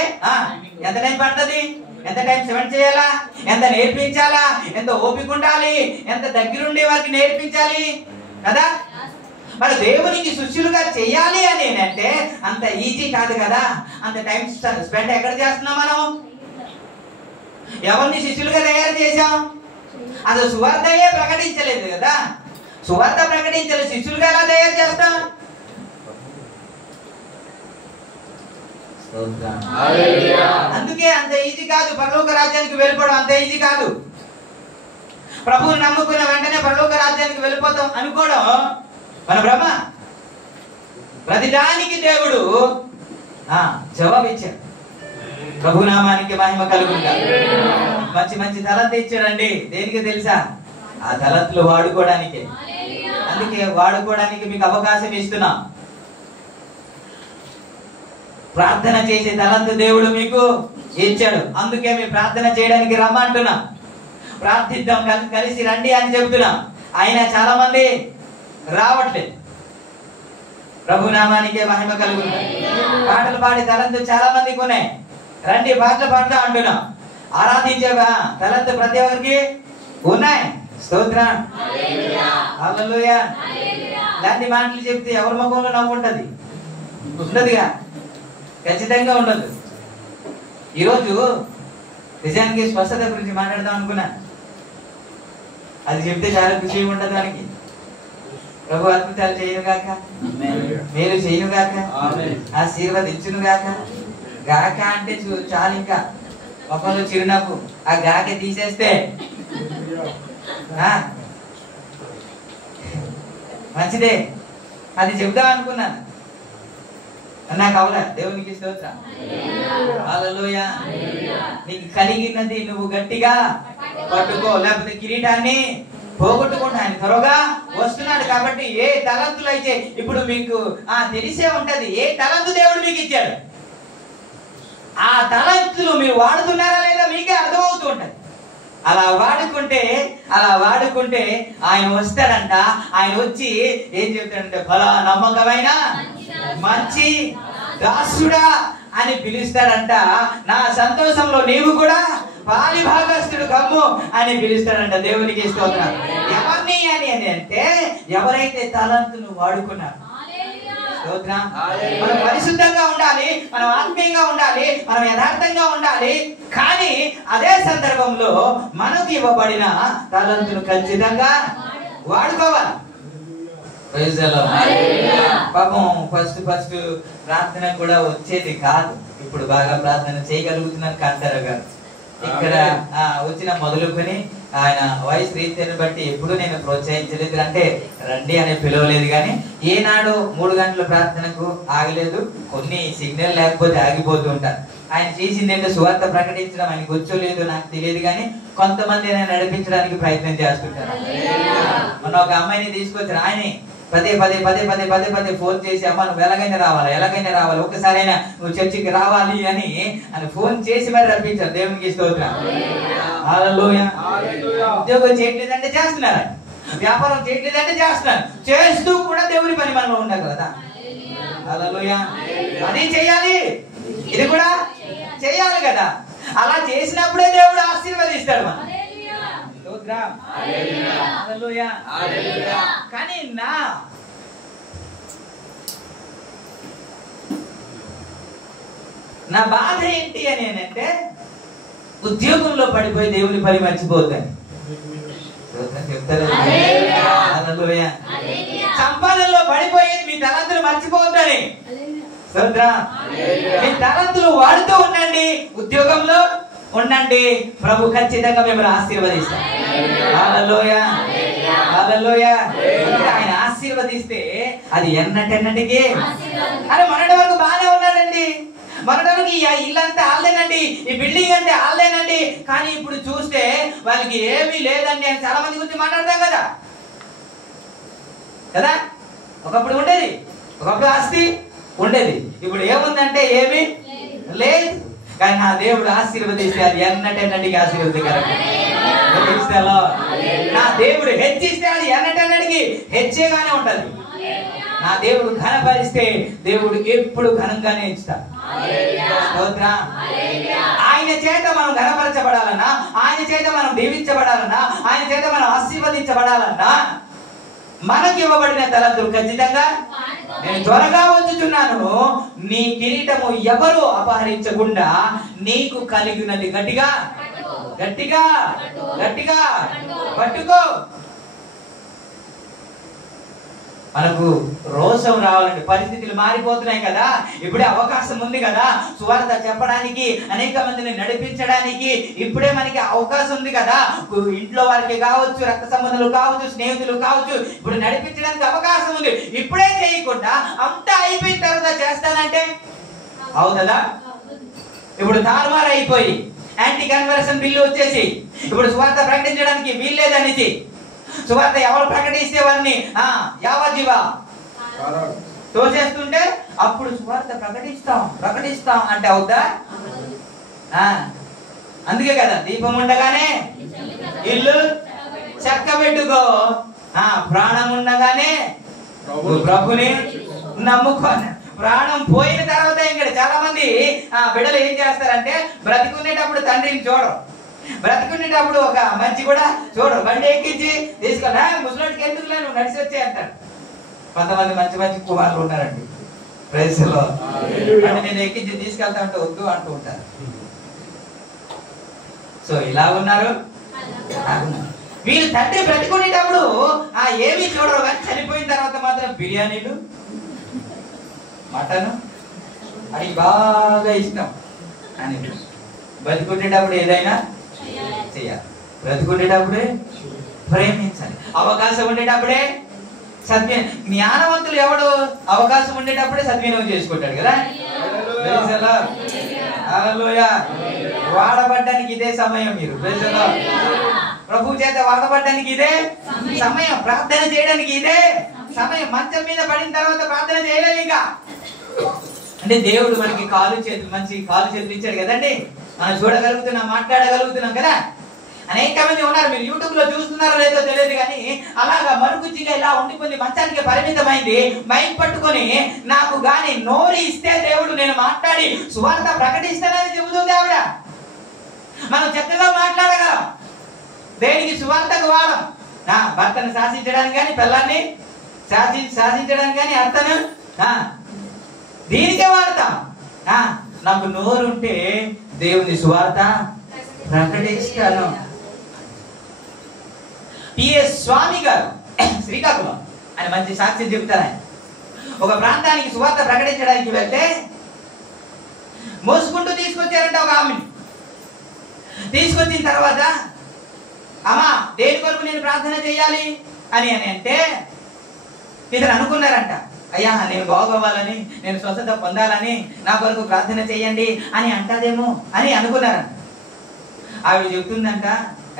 ఎంత టైం పడుతుంది? ఎంత టైం స్పెండ్ చేయాలా? ఎంత నేర్పించాలా? ఎంత ఓపిక ఉండాలి? ఎంత దగ్గరుండి వారికి నేర్పించాలి కదా. మరి దేవునికి శిష్యులుగా చేయాలి అని అంటే అంత ఈజీ కాదు కదా. అంత టైం స్పెండ్ ఎక్కడ చేస్తున్నాం మనం? ఎవరిని శిష్యులుగా తయారు చేశాం? అసలు సువార్తయే ప్రకటించలేదు కదా. సువార్త ప్రకటించలేదు, శిష్యులుగా ఎలా తయారు చేస్తాం? అందుకే అంత ఈజీ కాదు. పరలోక రాజ్యానికి వెళ్ళిపోవడం అంత ఈజీ కాదు. ప్రభువుని నమ్ముకున్న వెంటనే పరలోక రాజ్యానికి వెళ్ళిపోతాం అనుకోవడం మన భ్రమ. ప్రతిదానికి దేవుడు జవాబిచ్చాడు. ప్రభునామానికి మహిమ కలుగుగాక. మంచి మంచి తలంత ఇచ్చాడండి. దేనికి తెలుసా? ఆ తలంతులు వాడుకోవడానికి. అందుకే వాడుకోవడానికి మీకు అవకాశం ఇస్తున్నా. ప్రార్థన చేసే తలంతు దేవుడు మీకు ఇచ్చాడు. అందుకే మీ ప్రార్థన చేయడానికి రమ్మంటున్నా. ప్రార్థిద్దాం, కలిసి రండి అని చెబుతున్నా. అయినా చాలా మంది రావట్లేదు. ప్రభునామానికి మహిమ కలుగుగాక. పాటలు పాడే తలంతు చాలా మందికి ఉన్నాయి. రండి పాటలు పాడతా అంటున్నా. ఆరాధించే తలంతు ప్రతి ఒక్కరికి ఉన్నాయి. స్తోత్రం. హల్లెలూయా. ఇలాంటి మాటలు చెప్తే ఎవరి ముఖంలో నవ్వు ఉంటది? ఉండదుగా, ఖచ్చితంగా ఉండదు. ఈరోజు నిజానికి స్వస్థత గురించి మాట్లాడదాం అనుకున్నా. అది చెప్తే చాలా ఖుషి ఉండదు మనకి. ప్రభు అద్భుతాలు చేయను గాక, మేలు చేయను గాక, ఆశీర్వదించును గాక. గాక అంటే చాలు, ఇంకా ముఖంలో చిరునవ్వు. ఆ గాక తీసేస్తే మంచిదే. అది చెప్దాం అనుకున్నాను, నాకు అవలా. దేవునికి స్తోత్రం. హల్లెలూయా. నీకు కలిగినది నువ్వు గట్టిగా పట్టుకో, లేకపోతే కిరీటాన్ని పోగొట్టుకుంటా. ఆయన త్వరగా వస్తున్నాడు. కాబట్టి ఏ తలంతులు అయితే ఇప్పుడు మీకు తెలిసే ఉంటది, ఏ తలంతు దేవుడు మీకు ఇచ్చాడు, ఆ తలంతులు మీరు వాడుతున్నారా లేదా మీకే అర్థమవుతూ ఉంటది. అలా వాడుకుంటే ఆయన వస్తాడంట. ఆయన వచ్చి ఏం చెప్తాడంటే, ఫలా నమ్మకమైన మంచి దాసుడా అని పిలుస్తాడంట. నా సంతోషంలో నీవు కూడా పాలి భాగస్తుడు కమ్ము అని పిలుస్తాడంట. దేవునికి స్తోత్రం. ఎవరిని అని అంటే ఎవరైతే తలంతును వాడుకున్నారు. మనం పరిశుద్ధంగా ఉండాలి, మనం ఆత్మీయంగా ఉండాలి, మనం యథార్థంగా ఉండాలి. కానీ అదే సందర్భంలో మనకు ఇవ్వబడిన తలంతును ఖచ్చితంగా వాడుకోవాలి. పాపం ఫస్ట్ ప్రార్థన కూడా వచ్చేది కాదు. ఇప్పుడు బాగా ప్రార్థన చేయగలుగుతున్నారు కాంతారావు గారు. ఇక్కడ వచ్చిన మొదలుకొని ఆయన వయసు రీతిని బట్టి ఎప్పుడు నేను ప్రోత్సహించలేదు, అంటే రండి అనే పిలవలేదు. కానీ ఏనాడు 3 గంటల ప్రార్థనకు ఆగలేదు. కొన్ని సిగ్నల్ లేకపోతే ఆగిపోతూ ఉంటారు. ఆయన చేసింది ఏంటో సువార్త ప్రకటించడం, ఆయనకు వచ్చోలేదు నాకు తెలియదు, కానీ కొంతమంది ఆయన నడిపించడానికి ప్రయత్నం చేస్తుంటారు. మొన్న ఒక అమ్మాయిని తీసుకొచ్చారు. ఆయనే పదే పదే పదే పదే పదే పదే ఫోన్ చేసి, అమ్మ నువ్వు ఎలాగైనా రావాలి, ఒకసారైనా నువ్వు చర్చికి రావాలి అని ఫోన్ చేసి మరి రప్పించారు. దేవునికి స్తోత్రం. హల్లెలూయా. ఉద్యోగం చేయట్లేదంటే చేస్తున్నారు, వ్యాపారం చేయట్లేదంటే చేస్తున్నారు, చేస్తూ కూడా దేవుని పని మనలో ఉండాలి కదా. హల్లెలూయా. అది చేయాలి, ఇది కూడా చేయాలి కదా. అలా చేసినప్పుడే దేవుడు ఆశీర్వదిస్తాడు మనం. కానీ నా బాధ ఏంటి అని అంటే, ఉద్యోగంలో పడిపోయి దేవుని పని మర్చిపోతాను. చెప్తారు సంపాదనలో పడిపోయి మీ తలంతులు మర్చిపోతాని. మీ తలంతులు వాడుతూ ఉండండి, ఉద్యోగంలో ఉండండి, ప్రభు ఖచ్చితంగా మిమ్మల్ని ఆశీర్వదిస్తాడు. హల్లెలూయా, హల్లెలూయా. ఆయన ఆశీర్వదిస్తే అది ఎన్నటెన్నటికి. అరే మొన్నటి వరకు బాగానే ఉన్నాడండి, మొన్నటి వరకు ఈ ఇల్లంతా ఆల్లేనండి, ఈ బిల్డింగ్ అంటే ఆల్లేనండి, కానీ ఇప్పుడు చూస్తే వాళ్ళకి ఏమీ లేదండి అని చాలా మంది గురించి మాట్లాడతాం కదా కదా. ఒకప్పుడు ఉండేది, ఒకప్పుడు ఆస్తి ఉండేది, ఇప్పుడు ఏముందంటే ఏమీ లేదు. కానీ నా దేవుడు ఆశీర్వదిస్తే అది ఎన్నటెన్నటికి ఆశీర్వదికరం. నా దేవుడు హెచ్చిస్తే అది ఎన్నటెన్నటికి హెచ్చేగానే ఉంటది. నా దేవుడు ఘనపరిస్తే దేవుడు ఎప్పుడు ఘనంగానే ఇస్తాడు. ఆయన చేత మనం ఘనపరచబడాలన్నా, ఆయన చేత మనం దీవించబడాలన్నా, ఆయన చేత మనం ఆశీర్వదించబడాలన్నా మనకి ఇవ్వబడిన తలంతులు ఖచ్చితంగా, నేను త్వరగా వచ్చుచున్నాను, నీ కిరీటము ఎవరు అపహరించకుండా నీకు కలిగినది గట్టిగా గట్టిగా గట్టిగా పట్టుకో. మనకు రోషం రావాలంటే పరిస్థితులు మారిపోతున్నాయి కదా. ఇప్పుడే అవకాశం ఉంది కదా సువార్త చెప్పడానికి, అనేక మందిని నడిపించడానికి ఇప్పుడే మనకి అవకాశం ఉంది కదా. ఇంట్లో వారికి కావచ్చు, రక్త సంబంధాలు కావచ్చు, స్నేహితులు కావచ్చు, ఇప్పుడు నడిపించడానికి అవకాశం ఉంది. ఇప్పుడే చేయకుండా అంతా అయిపోయిన తర్వాత చేస్తానంటే అవుతుందా? ఇప్పుడు తారుమారు అయిపోయి యాంటీ కన్వర్షన్ బిల్లు వచ్చేసి ఇప్పుడు సువార్త ప్రకటించడానికి వీల్లేదనేసి, సువార్త ఎవరు ప్రకటిస్తే వారిని యావజ్జీవ తోసేస్తుంటే అప్పుడు సువార్త ప్రకటిస్తాం అంటే అవుతా? అందుకే కదా దీపం ఉండగానే ఇల్లు చక్కబెట్టుకో, ప్రాణం ఉండగానే ప్రభుని నమ్ముకో. ప్రాణం పోయిన తర్వాత ఇక్కడ చాలా మంది బిడ్డలు ఏం చేస్తారంటే, బ్రతికునేటప్పుడు తండ్రిని చూడరు, బ్రతికునేటప్పుడు ఒక మంచి కూడా చూడరు, బండి ఎక్కించి తీసుకెళ్ళా ముసలోడికి ఎందుకులే నువ్వు నడిచి వచ్చే అంటారు. కొంతమంది మంచి మంచి కుమారులు ఉన్నారండి ప్రైస్లో, నేను ఎక్కించి తీసుకెళ్తా ఉంటే వద్దు అంటూ ఉంటారు. సో ఇలా ఉన్నారు వీళ్ళు. తండ్రి బ్రతికునేటప్పుడు ఏమీ చూడరు, కానీ చనిపోయిన తర్వాత మాత్రం బిర్యానీలు, మటన్ అది బాగా ఇష్టం అని. బతికుండేటప్పుడు ఏదైనా చేయాలి, బ్రతికుండేటప్పుడే ప్రేమించాలి, అవకాశం ఉండేటప్పుడే జ్ఞానవంతులు ఎవడు అవకాశం ఉండేటప్పుడే సద్వినియోగం చేసుకుంటాడు కదా. వాడబడ్డానికి ఇదే సమయం. మీరు ప్రభు చేత వాడబడ్డానికి ఇదే సమయం, ప్రార్థన చేయడానికి ఇదే సమయం. మంచం మీద పడిన తర్వాత ప్రార్థన చేయలేదు ఇంకా. అంటే దేవుడు మనకి మంచి కాలు చేతులు ఇచ్చాడు కదండి, మనం చూడగలుగుతున్నాం, మాట్లాడగలుగుతున్నాం కదా. అనేక మంది ఉన్నారు, మీరు యూట్యూబ్ లో చూస్తున్నారో లేదో తెలియదు, కానీ అలాగా మరుగుజ్జిగా ఇలా ఉండిపోయింది, మంచానికి పరిమితమైంది. మైక్ పట్టుకొని నాకు గాని నోరు ఇస్తే దేవుడు నేను మాట్లాడి సువార్త ప్రకటిస్తానని చెబుతుంది ఆవిడ. మనం చక్కగా మాట్లాడగలం, దేనికి సువార్తకు వాడం. భర్తను శాసించడానికి కానీ, పిల్లల్ని శాసించడానికి కానీ, అర్థను దీనికే వాడతాం. నాకు నోరుంటే దేవుని సువార్త ప్రకటిస్తాను. పిఎస్ స్వామి గారు శ్రీకాకుళం, ఆయన మంచి సాక్ష్యం చెబుతారు. ఆయన ఒక ప్రాంతానికి సువార్త ప్రకటించడానికి వెళ్తే మోసుకుంటూ తీసుకొచ్చారంట ఒక ఆమెని. తీసుకొచ్చిన తర్వాత అమ్మా దేని కొరకు నేను ప్రార్థన చేయాలి అని అంటే ఇతను అనుకున్నారంట, అయ్యా నేను బాగోవాలని, నేను స్వస్థత పొందాలని నా కొరకు ప్రార్థన చేయండి అని అంటాదేమో అని అనుకున్నారంట. ఆవిడ చెప్తుందంట,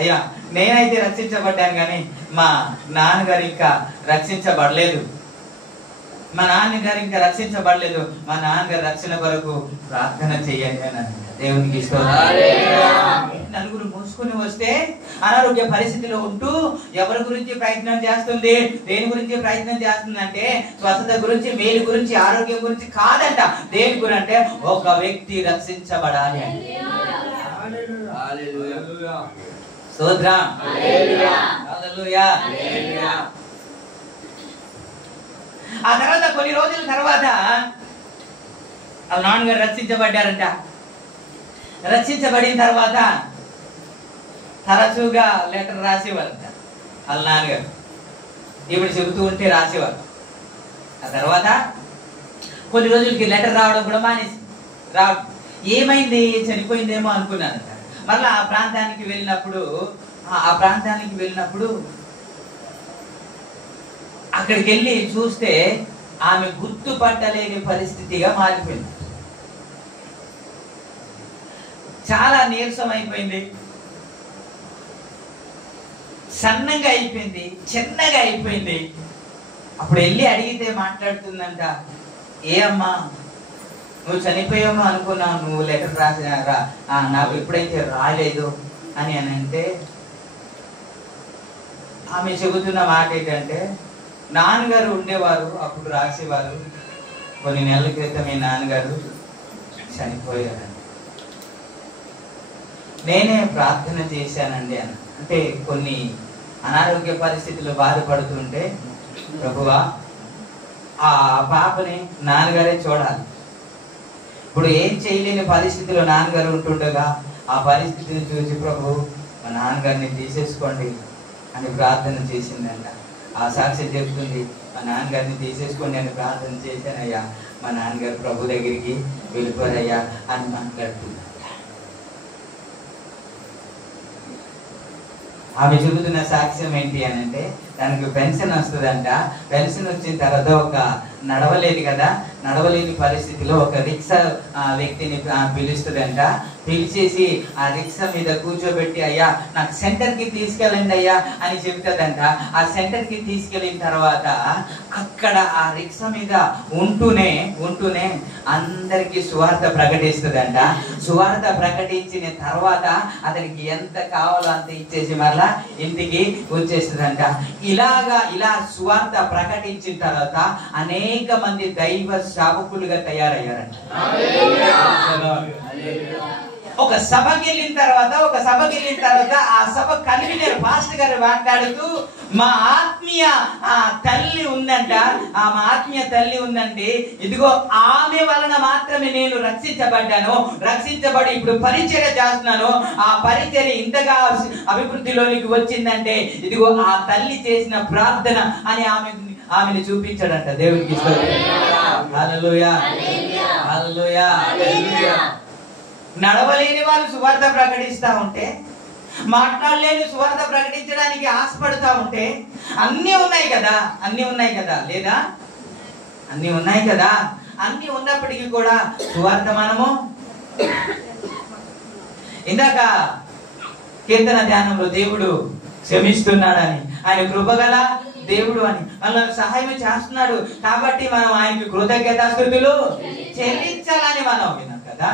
అయ్యా నేనైతే రక్షించబడ్డాను కానీ మా నాన్నగారు ఇంకా రక్షించబడలేదు, మా నాన్నగారు ఇంకా రక్షించబడలేదు, మా నాన్నగారు రక్షణ కొరకు ప్రార్థన చేయండి అని. దేవునికి ఇష్టం. నలుగురు మూసుకుని వస్తే అనారోగ్య పరిస్థితిలో ఉంటూ ఎవరి గురించి ప్రయత్నం చేస్తుంది, దేని గురించి ప్రయత్నం చేస్తుంది అంటే స్వస్థత గురించి, మేలు గురించి, ఆరోగ్యం గురించి కాదంట. దేని గురించి అంటే ఒక వ్యక్తి రక్షించబడాలి. స్తోత్రం. హల్లెలూయా. ఆ తర్వాత కొన్ని రోజుల తర్వాత వాళ్ళ నాన్నగారు రక్షించబడ్డారంట. రక్షించబడిన తర్వాత తరచుగా లెటర్ రాసేవారంట వాళ్ళ నాన్నగారు. ఇప్పుడు చెబుతూ ఉంటే రాసేవారు. ఆ తర్వాత కొన్ని రోజులకి లెటర్ రావడం కూడా మానేసి ఏమైంది, చనిపోయిందేమో అనుకున్నారంట. మళ్ళీ ఆ ప్రాంతానికి వెళ్ళినప్పుడు అక్కడికి వెళ్ళి చూస్తే ఆమె గుర్తుపట్టలేని పరిస్థితిగా మారిపోయింది. చాలా నీరసం అయిపోయింది, సన్నగా అయిపోయింది, చిన్నగా అయిపోయింది. అప్పుడు వెళ్ళి అడిగితే మాట్లాడుతుందంట, ఏ అమ్మా నువ్వు చనిపోయామో అనుకున్నావు, నువ్వు లెటర్ రాసినారా, నాకు ఎప్పుడైతే రాలేదు అని అంటే ఆమె చెబుతున్న మాట ఏంటంటే, నాన్నగారు ఉండేవారు, అప్పుడు రాసేవారు, కొన్ని నెలల క్రితమే నాన్నగారు చనిపోయారు, నేనే ప్రార్థన చేశానండి అని. అంటే కొన్ని అనారోగ్య పరిస్థితులు బాధపడుతుంటే, ప్రభువా ఆ పాపని నాన్నగారే చూడాలి, ఇప్పుడు ఏం చేయలేని పరిస్థితిలో నాన్నగారు ఉంటుండగా ఆ పరిస్థితిని చూసి ప్రభు మా నాన్నగారిని తీసేసుకోండి అని ప్రార్థన చేసిందంట. ఆ సాక్షి చెప్తుంది, మా నాన్నగారిని తీసేసుకోండి అని ప్రార్థన చేశానయ్యా, మా నాన్నగారు ప్రభు దగ్గరికి వెళ్ళిపోరయ్యా అని మాట్లాడుతుంది. ఆమె చెబుతున్న సాక్ష్యం ఏంటి అని అంటే, దానికి పెన్షన్ వస్తుందంట. పెన్షన్ వచ్చిన తర్వాత ఒక నడవలేదు కదా, నడవలేని పరిస్థితిలో ఒక రిక్షా వ్యక్తిని పిలుస్తుందంట. పిలిచేసి ఆ రిక్షా మీద కూర్చోబెట్టి, అయ్యా నాకు సెంటర్కి తీసుకెళ్ళండి అయ్యా అని చెబుతుందంట. ఆ సెంటర్కి తీసుకెళ్ళిన తర్వాత అక్కడ ఆ రిక్షా మీద ఉంటూనే అందరికి సువార్త ప్రకటిస్తుందంట. సువార్త ప్రకటించిన తర్వాత అతనికి ఎంత కావాలో అంత ఇచ్చేసి మరలా ఇంటికి వచ్చేస్తుందంట. ఇలా సువార్త ప్రకటించిన తర్వాత అనేక మంది దైవ సేవకులుగా తయారయ్యారంట. ఒక సభకి వెళ్ళిన తర్వాత ఆ సభ కన్వీనర్ పాస్టర్ గారు మాట్లాడుతూ, మా ఆత్మీయ తల్లి ఉందంట, మా ఆత్మీయ తల్లి ఉందండి, ఇదిగో ఆమె వలన మాత్రమే నేను రక్షించబడి ఇప్పుడు పరిచర్య చేస్తున్నాను. ఆ పరిచర్య ఇంతగా అభివృద్ధిలోనికి వచ్చిందంటే ఇదిగో ఆ తల్లి చేసిన ప్రార్థన అని ఆమెను చూపించాడంట. దేవునికి హల్లెలూయా, హల్లెలూయా. నడవలేని వాళ్ళు సువార్త ప్రకటిస్తా ఉంటే, మాట్లాడలేని సువార్త ప్రకటించడానికి ఆశపడతా ఉంటే, అన్నీ ఉన్నాయి కదా లేదా? అన్నీ ఉన్నాయి కదా. అన్నీ ఉన్నప్పటికీ కూడా సువార్త మనము ఇందాక కీర్తన ధ్యానంలో దేవుడు క్షమిస్తున్నాడని, ఆయన కృపగల దేవుడు అని మనకు సహాయం చేస్తున్నాడు కాబట్టి మనం ఆయనకి కృతజ్ఞతాస్తుతులు చెల్లించాలని మనం విన్నాం కదా.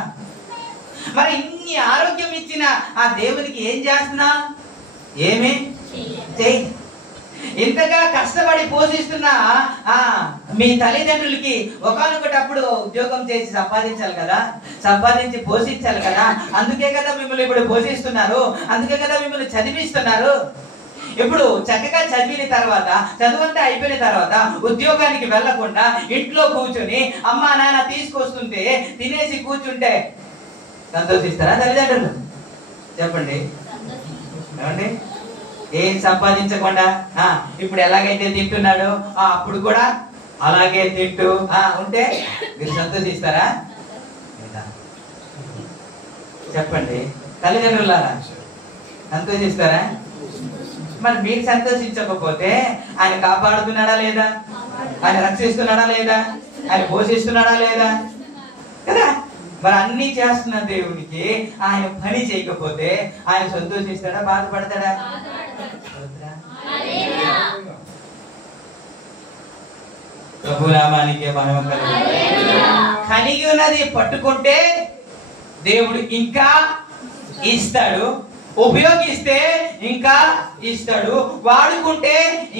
మరి ఇన్ని ఆరోగ్యం ఇచ్చిన ఆ దేవునికి ఏం చేస్తున్నా? ఏమి చేయి. ఇంతగా కష్టపడి పోషిస్తున్న మీ తల్లిదండ్రులకి ఒకానొకటప్పుడు ఉద్యోగం చేసి సంపాదించి పోషించాలి కదా. అందుకే కదా మిమ్మల్ని ఇప్పుడు పోషిస్తున్నారు, అందుకే కదా మిమ్మల్ని చదివిస్తున్నారు. ఇప్పుడు చక్కగా చదివిన తర్వాత, చదువంతా అయిపోయిన తర్వాత ఉద్యోగానికి వెళ్లకుండా ఇంట్లో కూర్చొని అమ్మా నాన్న తీసుకొస్తుంటే తినేసి కూర్చుంటే సంతోషిస్తారా తల్లిదండ్రులు? చెప్పండి. ఏమండి? ఏం సంపాదించకుండా ఇప్పుడు ఎలాగైతే తింటున్నాడో అప్పుడు కూడా అలాగే తింటూ ఉంటే మీరు సంతోషిస్తారా? చెప్పండి. తల్లిదండ్రులారా సంతోషిస్తారా? మరి మీరు సంతోషించకపోతే ఆయన కాపాడుతున్నాడా లేదా? ఆయన రక్షిస్తున్నాడా లేదా? ఆయన పోషిస్తున్నాడా లేదా? కదా. మరి అన్ని చేస్తున్న దేవునికి ఆయన పని చేయకపోతే ఆయన సంతోషిస్తాడా, బాధపడతాడా? ప్రభునామానికి మహిమ కలుగును. కలిగి ఉన్నది పట్టుకుంటే దేవుడు ఇంకా ఇస్తాడు, ఉపయోగిస్తే ఇంకా ఇస్తాడు, వాడుకుంటే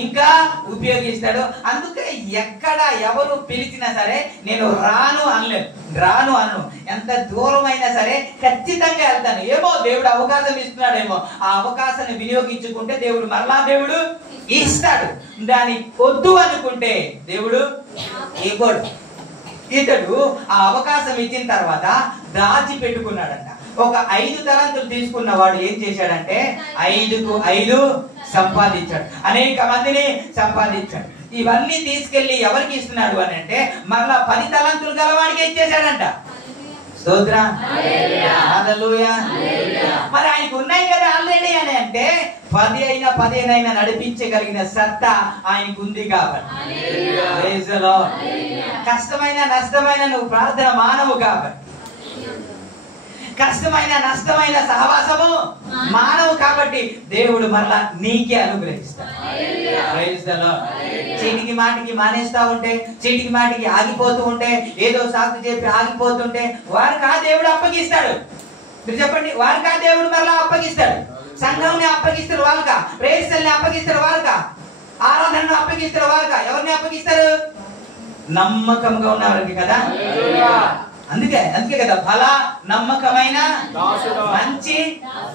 ఇంకా ఉపయోగిస్తాడు. అందుకే ఎక్కడ ఎవరు పిలిచినా సరే నేను రాను అనను. ఎంత దూరమైనా సరే ఖచ్చితంగా వెళ్తాను. ఏమో దేవుడు అవకాశం ఇస్తున్నాడేమో, ఆ అవకాశాన్ని వినియోగించుకుంటే దేవుడు మరలా దేవుడు ఇస్తాడు. దాన్ని వద్దు అనుకుంటే దేవుడు ఇవ్వడు. ఇతడు ఆ అవకాశం ఇచ్చిన తర్వాత దాచి పెట్టుకున్నాడంట. ఒక 5 తలాంతులు తీసుకున్న వాడు ఏం చేశాడంటే 5కు 5 సంపాదించాడు, అనేక మందిని సంపాదించాడు. ఇవన్నీ తీసుకెళ్లి ఎవరికి ఇస్తున్నాడు అని అంటే మరలా 10 తలాంతులు గలవాడికి ఇచ్చేశాడంట. స్తోత్రం, హల్లెలూయా. మరి ఆయనకు ఉన్నాయి కదా ఆల్రెడీ అని అంటే 10 అయినా నడిపించగలిగిన సత్తా ఆయనకు ఉంది కాబట్టి. Praise the lord. కష్టమైన నష్టమైన నువ్వు ప్రార్థన మానవు కాబట్టి, కష్టమైన నష్టమైన సహవాసము మానవు కాబట్టి దేవుడు మరలా నీకే అనుగ్రహిస్తాడు. Praise the lord. చీటికి మాటికి మానేస్తా ఉంటే, చీటికి మాటికి ఆగిపోతూ ఉంటే, ఏదో సాకు చెప్పి ఆగిపోతుంటే వారికి ఆ దేవుడు అప్పగిస్తాడు. మీరు చెప్పండి, వారికి ఆ దేవుడు మరలా అప్పగిస్తాడు. సంఘంని అప్పగిస్తారు వాళ్ళక, ప్రేయస్సుల్ని అప్పగిస్తారు వాళ్ళక, ఆరాధనను అప్పగిస్తారు వాళ్ళక. ఎవరిని అప్పగిస్తారు? నమ్మకంగా ఉన్నవారికి కదా. అందుకే కదా బల నమ్మకమైన మంచి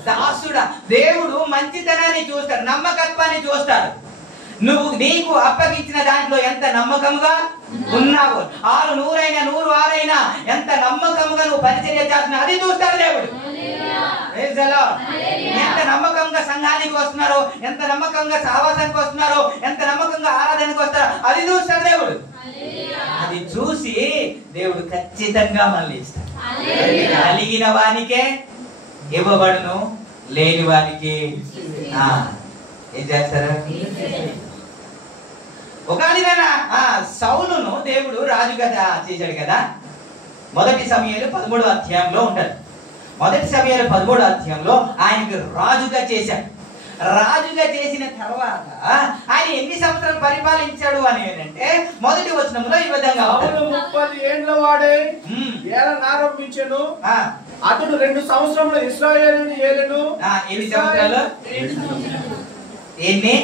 దాసుడా. దేవుడు మంచితనాన్ని చూస్తాడు, నమ్మకత్వాన్ని చూస్తాడు. నువ్వు నీకు అప్పగించిన దాంట్లో ఎంత నమ్మకంగా ఉన్నావు, 100 అయినా 106 అయినా ఎంత నమ్మకంగా నువ్వు పరిచర్య చేస్తున్నా అది చూస్తాడు దేవుడు. ఎంత నమ్మకంగా సంఘానికి వస్తున్నారో, ఎంత నమ్మకంగా సహవాసానికి వస్తున్నారో, ఎంత నమ్మకంగా ఆరాధనకు వస్తారో అది చూస్తాడు దేవుడు. అది చూసి దేవుడు ఖచ్చితంగా మనల్ని ఇస్తాడు. కలిగిన వానికే ఇవ్వబడును, లేని వానికి ఏం చేస్తారు? ఒకవేళ సౌలును దేవుడు రాజుగా చేశాడు కదా. 1 సమూయేలు 13వ అధ్యాయంలో ఉంటాడు. 1 సమూయేలు 13వ అధ్యాయంలో ఆయనకు రాజుగా చేశాడు. రాజుగా చేసిన తర్వాత ఆయన ఎన్ని సంవత్సరాలు పరిపాలించాడు అని అంటే 1వ వచనంలో ఈ విధంగా 30 ఏండ్ల వాడే ఏలన ఆరంభించెను. అతడు 2 సంవత్సరములు ఇశ్రాయేలుని ఏలెను. ఎన్ని సంవత్సరాలు? ఎన్ని?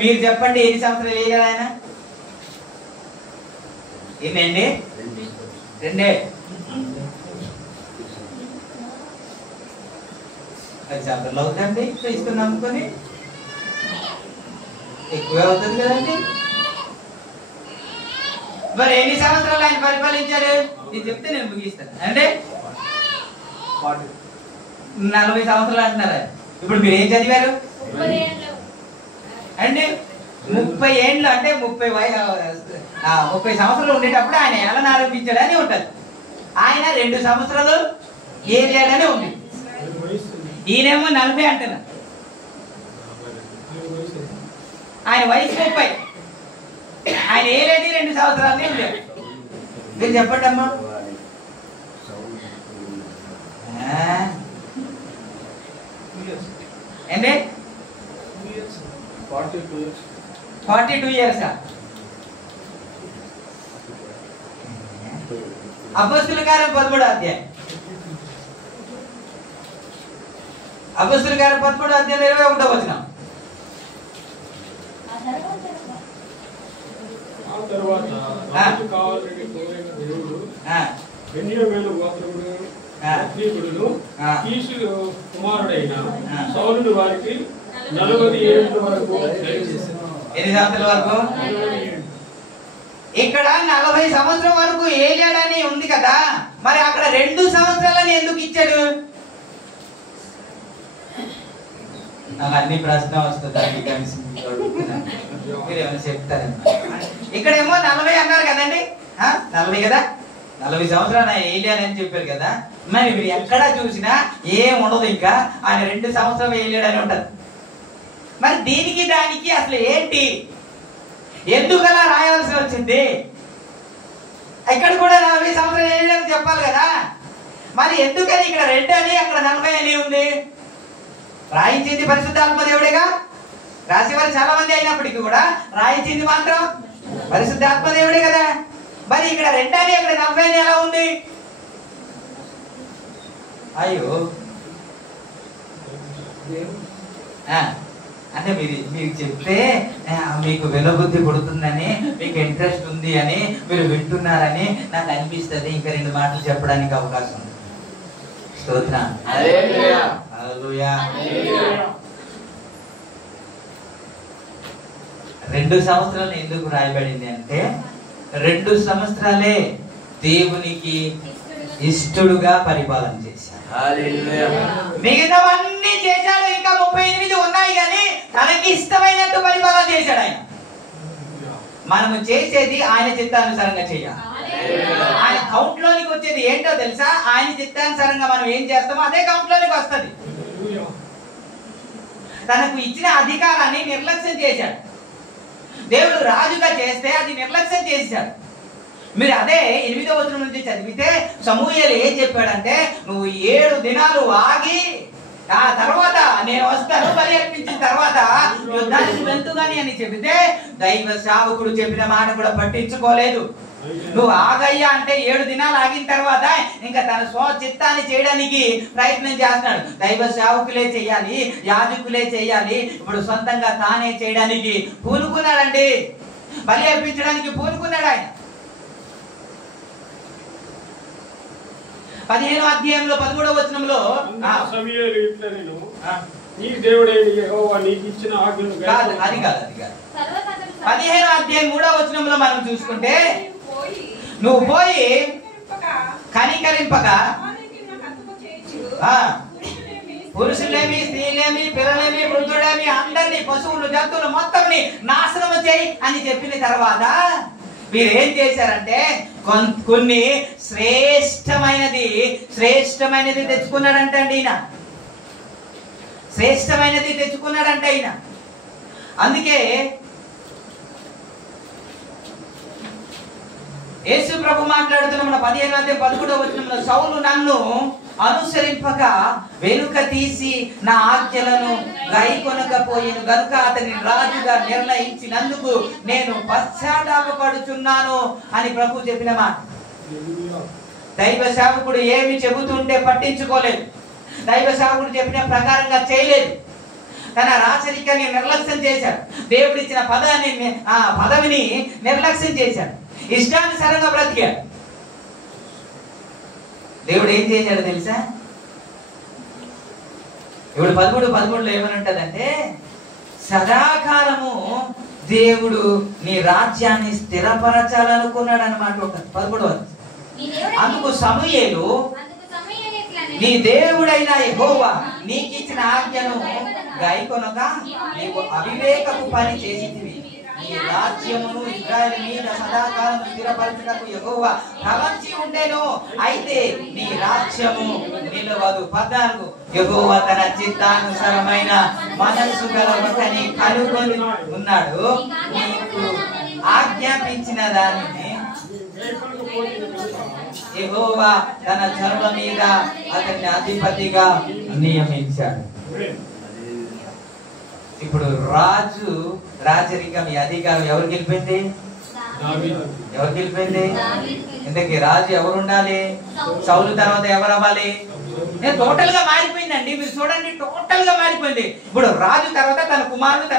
మీరు చెప్పండి, ఎన్ని సంవత్సరాలు ఏలాడు ఆయన? ఎన్నండి? 2. 10 సంవత్సరాలు అవుతుందండి క్రీస్తు నమ్ముకొని. ఎక్కువే అవుతుంది కదండి. మరి ఎన్ని సంవత్సరాలు ఆయన పరిపాలించాడు? నేను చెప్తే నేను ముగిస్తాను. అంటే 40 సంవత్సరాలు అంటున్నారు. ఇప్పుడు మీరు ఏం చదివారు అంటే 30 ఏండ్లు అంటే 30 సంవత్సరాలు ఉండేటప్పుడు ఆయన ఏలన ఆరంభించాడని ఉంటది. ఆయన 2 సంవత్సరాలు ఏలాడని ఉంది. ఈయనేమో 40 అంటున్నా. ఆయన వయసు 30. ఆయన ఏలేది 2 సంవత్సరాలనే ఉండేది. మీరు చెప్పండి అమ్మా. ఏంటి? 42 years. అపొస్తలుల కార్యం 13వ అధ్యాయం. అపొస్తలుల కార్యం 13వ అధ్యాయం 21వ వచనం. బెన్యామీను గోత్రమును అత్రీకుడును కీషు కుమారుడైన సౌలును వారికి 40 ఏళ్ల వరకు. ఎన్ని సంవత్సరాల వరకు? ఇక్కడ 40 సంవత్సరం వరకు ఏలాడని ఉంది కదా. మరి అక్కడ 2 సంవత్సరాలని ఎందుకు ఇచ్చాడు? నాకు అన్ని ప్రశ్న వస్తుంది, మీరేమైనా చెప్తారమ్మా. ఇక్కడేమో 40 అన్నారు కదండి, 40 కదా. 40 సంవత్సరాలు ఆయన ఏలియానని చెప్పారు కదా. మరి మీరు ఎక్కడా చూసినా ఏం ఉండదు, ఇంకా ఆయన 2 సంవత్సరాలు ఏలియాడని ఉంటది. మరి దీనికి దానికి అసలు ఏంటి, ఎందుకు అలా రాయాల్సి వచ్చింది? ఇక్కడ కూడా 40 సంవత్సరాలు ఏలియాడని చెప్పాలి కదా. మరి ఎందుకని ఇక్కడ 2 అని అక్కడ 40 అని ఉంది? రాయించింది పరిశుద్ధాత్మ దేవుడేగా. రాసేవారు చాలా మంది అయినప్పటికీ కూడా రాయించింది మాత్రం పరిశుద్ధాత్మ దేవుడే కదా. మరి ఇక్కడ 2 అని అక్కడ 40 అని ఎలా ఉంది? అయ్యో, అంటే మీరు చెప్తే మీకు వినబుద్ధి పుడుతుందని, మీకు ఇంట్రెస్ట్ ఉంది అని, మీరు వింటున్నారని నాకు అనిపిస్తుంది. ఇంకా 2 మాటలు చెప్పడానికి అవకాశం ఉంది. స్తోత్రం. హల్లెలూయా. హల్లెలూయా. 2 సంవత్సరాలు ఎందుకు రాయబడింది అంటే 2 సంవత్సరాలే దేవునికి ఇష్టడుగా పరిపాలన చేశాడు. మిగతావన్నీ చేశాడు, ఇంకా 38 ఉన్నాయి, కానీ తనకి ఇష్టమైనట్టు పరిపాలన చేశాడు ఆయన. మనము చేసేది ఆయన చిత్తానుసారంగా చేయాలి. ఆయన కౌంట్ లోనికి వచ్చేది ఏంటో తెలుసా? ఆయన చిత్తానుసారంగా మనం ఏం చేస్తామో అదే కౌంట్ లోనికి వస్తుంది. తనకు ఇచ్చిన అధికారాన్ని నిర్లక్ష్యం చేశాడు. దేవుడు రాజుగా చేస్తే అది నిర్లక్ష్యం చేశాడు. మీరు అదే 8వ వచనం నుంచి చదివితే సమూయేలు ఏం చెప్పాడంటే, నువ్వు 7 దినాలు ఆగి ఆ తర్వాత నేను వస్తాను, బలి అర్పించిన తర్వాత యుద్ధానికి వెళ్తుగాని అని చెబితే దైవ సేవకుడు చెప్పిన మాట కూడా పట్టించుకోలేదు. నువ్వు ఆగయ్యా అంటే 7 దినాలు ఆగిన తర్వాత ఇంకా తన స్వచిత్తాన్ని చేయడానికి ప్రయత్నం చేస్తున్నాడు. దైవ సేవకులే చేయాలి, యాజకులే చేయాలి, ఇప్పుడు సొంతంగా తానే చేయడానికి పూనుకున్నాడండి. బలి అర్పించడానికి పూనుకున్నాడు ఆయన. 15వ అధ్యాయంలో 13వ వచనంలో సమూయేలు ఇట్లా నేను నీ దేవుడైన యెహోవా నీకు ఇచ్చిన ఆజ్ఞను అది కాదు 15వ అధ్యాయం 3వ వచనంలో మనం చూసుకుంటే, నువ్వు పోయి కనికరింపక పురుషులేమి, స్త్రీలేమి, పిల్లలేమి, వృద్ధులేమి అందరినీ, పశువులు, జంతువులు మొత్తంని నాశనం చేయి అని చెప్పిన తర్వాత మీరు ఏం చేశారంటే కొన్ని శ్రేష్టమైనది తెచ్చుకున్నాడంటే అండి ఈయన. శ్రేష్టమైనది తెచ్చుకున్నాడంటే ఈయన. అందుకే యేసు ప్రభు మాట్లాడుతున్న 15వ అధ్యాయం 11వ వచనంలో, సౌలు నన్ను అనుసరింపక వెనుక తీసి నా ఆజ్ఞలను గైకొనకపోయిన గనుక అతని రాజుగా నిర్ణయించినందుకు నేను పశ్చాత్తాపపడుచున్నాను అని ప్రభు చెప్పిన మాట. దైవ సేవకుడు ఏమి చెబుతుంటే పట్టించుకోలేదు. దైవ సేవకుడు చెప్పిన ప్రకారంగా చేయలేదు. తన రాచరికాన్ని నిర్లక్ష్యం చేశాడు. దేవుడిచ్చిన పదవిని నిర్లక్ష్యం చేశాడు. ఇష్టానుసారంగా బ్రతికాడు. దేవుడు ఏం చేశాడు తెలుసా? ఇప్పుడు 13:13లో ఏమనుంటదంటే, సదాకాలము దేవుడు నీ రాజ్యాన్ని స్థిరపరచాలనుకున్నాడు అన్నమాట. ఒక 13వ అందుకు సమూయేలు నీ దేవుడైన యెహోవా నీకిచ్చిన ఆజ్ఞను గైకొనక నీవు అవివేకపు పని చేసితివి. నీ రాజ్యమును ఇశ్రాయేలు మీద సదాకాలం స్థిరపరచుటకు యెహోవా తలంచి ఉండెను, అయితే నీ రాజ్యము నిలవదు. 14 యెహోవా తన చిత్తానుసారమైన మనస్సు గలవాడని కనుగొని ఉన్నాడు. నీకు ఆజ్ఞాపించిన దానిని యెహోవా తన జనుల మీద అతన్ని అధిపతిగా నియమించాడు. ఇప్పుడు రాజరికం ఈ అధికారం ఎవరికి వెళ్ళిపోయింది? ఎవరికి వెళ్ళిపోయింది? ఇంతకీ రాజు ఎవరు ఉండాలి? సౌలు తర్వాత ఎవరు అవ్వాలి? టోటల్ గా మారిపోయిందండి. మీరు చూడండి, టోటల్ గా మారిపోయింది. ఇప్పుడు రాజు తర్వాత తన కుమారుడు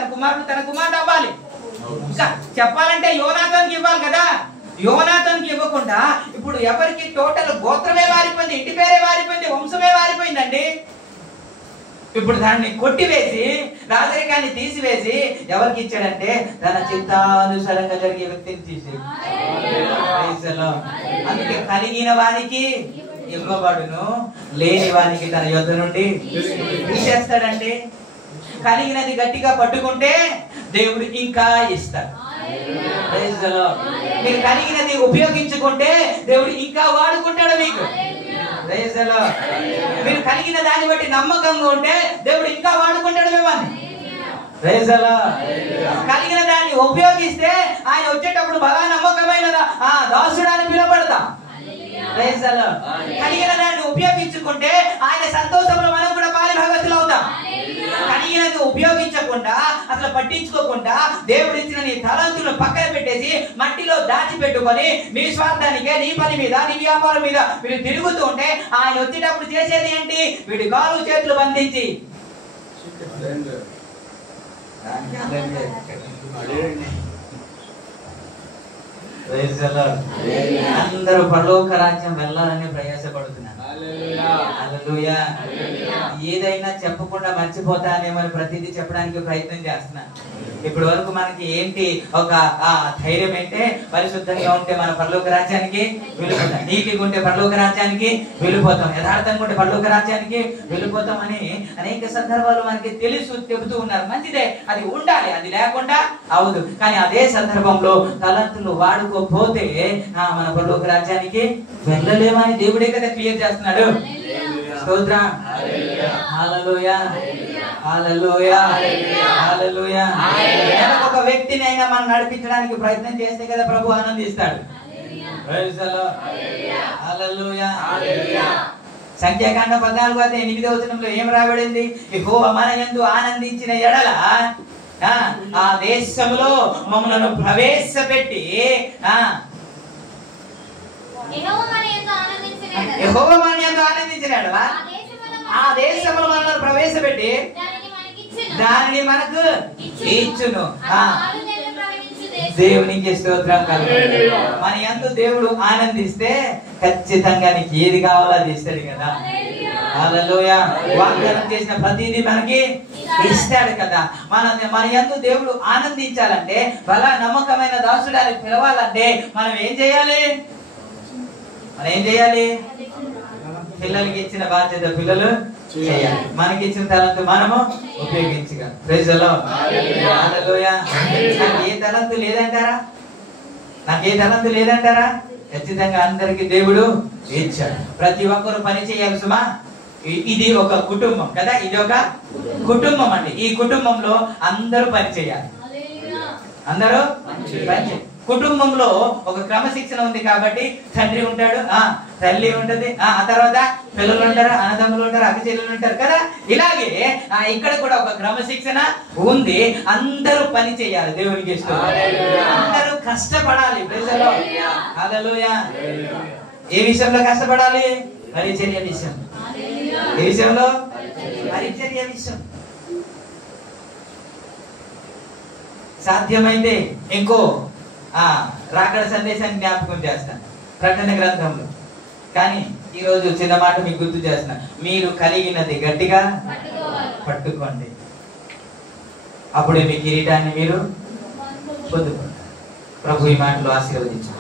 అవ్వాలి. చెప్పాలంటే యోనాతానికి ఇవ్వాలి కదా. యోనాతానికి ఇవ్వకుండా ఇప్పుడు ఎవరికి? టోటల్ గోత్రమే మారిపోయింది, ఇంటి పేరే మారిపోయింది, వంశమే మారిపోయిందండి. ఇప్పుడు దాన్ని కొట్టివేసి రాజరికాన్ని తీసివేసి ఎవరికి ఇచ్చాడంటే తన చిత్తానుసారంగా జరిగే వ్యక్తిని తీసి. అందుకే కలిగిన వానికి ఇవ్వబడును, లేని వానికి తన యొద్ద నుండి తీసేస్తాడండి. కలిగినది గట్టిగా పట్టుకుంటే దేవుడు ఇంకా ఇస్తాడు. Praise the lord. మీరు కలిగినది ఉపయోగించుకుంటే దేవుడు ఇంకా వాడుకుంటాడు మీకు. Praise the lord. మీరు కలిగిన దాన్ని బట్టి నమ్మకంగా ఉంటే దేవుడు ఇంకా వాడుకుంటాడు మిమ్మల్ని. Praise the lord. కలిగిన దాన్ని ఉపయోగిస్తే ఆయన వచ్చేటప్పుడు బలా నమ్మకమైన దాసుడు అని పిలువబడతాం. Praise the lord. కలిగిన దాన్ని ఉపయోగించుకుంటే ఆయన సంతోషంలో మనం కూడా పాలిభాగస్తులు అవుతాం. కలిగినది ఉపయోగించకుండా అసలు పట్టించుకోకుండా దేవుడు ఇచ్చిన నీ తలంతులను పక్కన పెట్టేసి మట్టిలో దాచిపెట్టుకొని నీ స్వార్థానికే, నీ పని మీద, నీ వ్యాపారం మీద వీడు తిరుగుతూ ఉంటే ఆయన వచ్చేటప్పుడు చేసేది ఏంటి? వీడి కాలు చేతులు బంధించి అందరూ పరలోక రాజ్యం వెళ్ళాలని ప్రయాసపడుతున్నారు. హల్లెలూయా. ఏదైనా చెప్పకుండా మర్చిపోతానేమని ప్రతిదీ చెప్పడానికి ప్రయత్నం చేస్తున్నాను. ఇప్పటి వరకు మనకి ఏంటి ఒక ధైర్యం అంటే పరిశుద్ధంగా ఉంటే మన పరలోక రాజ్యానికి వెళ్ళిపోతాం, నీతిగా ఉంటే పరలోక రాజ్యానికి వెళ్ళిపోతాం, యథార్థంగా ఉంటే పరలోక రాజ్యానికి వెళ్ళిపోతాం అని అనేక సందర్భాలు మనకి తెలుసు చెబుతూ ఉన్నారు. మంచిదే, అది ఉండాలి, అది లేకుండా అవదు. కానీ అదే సందర్భంలో తలంతులు వాడుకోపోతే మన పరలోక రాజ్యానికి వెళ్ళలేమని దేవుడే కదా క్లియర్ చేస్తున్నాడు. స్తోత్రం. హల్లెలూయా, హల్లెలూయా, హల్లెలూయా. ఒక వ్యక్తిని అయినా మనం నడిపించడానికి ప్రయత్నం చేస్తే కదా ప్రభు ఆనందిస్తాడు. Praise the Lord. హల్లెలూయా. సంఖ్యాకాండ 14:8 ఏం రాబడింది? యెహోవా మన యందు ఆనందించిన ఎడల ఆ దేశంలో మమ్మలను ప్రవేశపెట్టి యెహోవా మన యందు ఆనందించిన ఎడల ఆ దేశంలో మనల్ని ప్రవేశపెట్టి దానిని మనకు ఇచ్చును. దేవునికి స్తోత్రం కలుగును. మన యందు దేవుడు ఆనందిస్తే ఖచ్చితంగా నీకు ఏది కావాలో అది ఇస్తాడు కదా. హల్లెలూయా. వాగ్దానం చేసిన ప్రతిదీ మనకి ఇస్తాడు కదా. మన యందు దేవుడు ఆనందించాలంటే, బలా నమ్మకమైన దాసుడాన్ని పిలవాలంటే మనం ఏం చేయాలి? పిల్లలకి ఇచ్చిన బాధ్యత పిల్లలు చేయాలి. మనకి ఇచ్చిన తలంతు మనము ఉపయోగించగా. Praise the Lord. హల్లెలూయా. నాకు ఏ తలంతు లేదంటారా? ఖచ్చితంగా అందరికి దేవుడు ఇచ్చాడు. ప్రతి ఒక్కరు పని చేయాలి సుమా. ఇది ఒక కుటుంబం కదా, ఇది ఒక కుటుంబం అండి. ఈ కుటుంబంలో అందరూ పని చేయాలి. అందరూ పని చేయాలి. కుటుంబంలో ఒక క్రమశిక్షణ ఉంది కాబట్టి తండ్రి ఉంటాడు, తల్లి ఉంటది, ఆ తర్వాత పిల్లలు ఉంటారు, అన్నదమ్ములు ఉంటారు, అక్క చెల్లెలు ఉంటారు కదా. ఇలాగే ఇక్కడ కూడా ఒక క్రమశిక్షణ ఉంది. అందరూ పని చేయాలి. దేవునికి ఇష్టం. అందరూ కష్టపడాలి. హల్లెలూయా. ఏ విషయంలో కష్టపడాలి? పరిచర్య విషయం. ఏ విషయంలో? పరిచర్య విషయం. సాధ్యమైతే ఇంకో రాకడ సందేశాన్ని జ్ఞాపకం చేస్తాను ప్రకటన గ్రంథంలో. కానీ ఈరోజు చిన్న మాట మీకు గుర్తు చేస్తున్నా. మీరు కలిగినది గట్టిగా పట్టుకోండి, అప్పుడే మీ కిరీటాన్ని మీరు పొందుకుంటారు. ప్రభు ఈ మాటలు ఆశీర్వదించారు.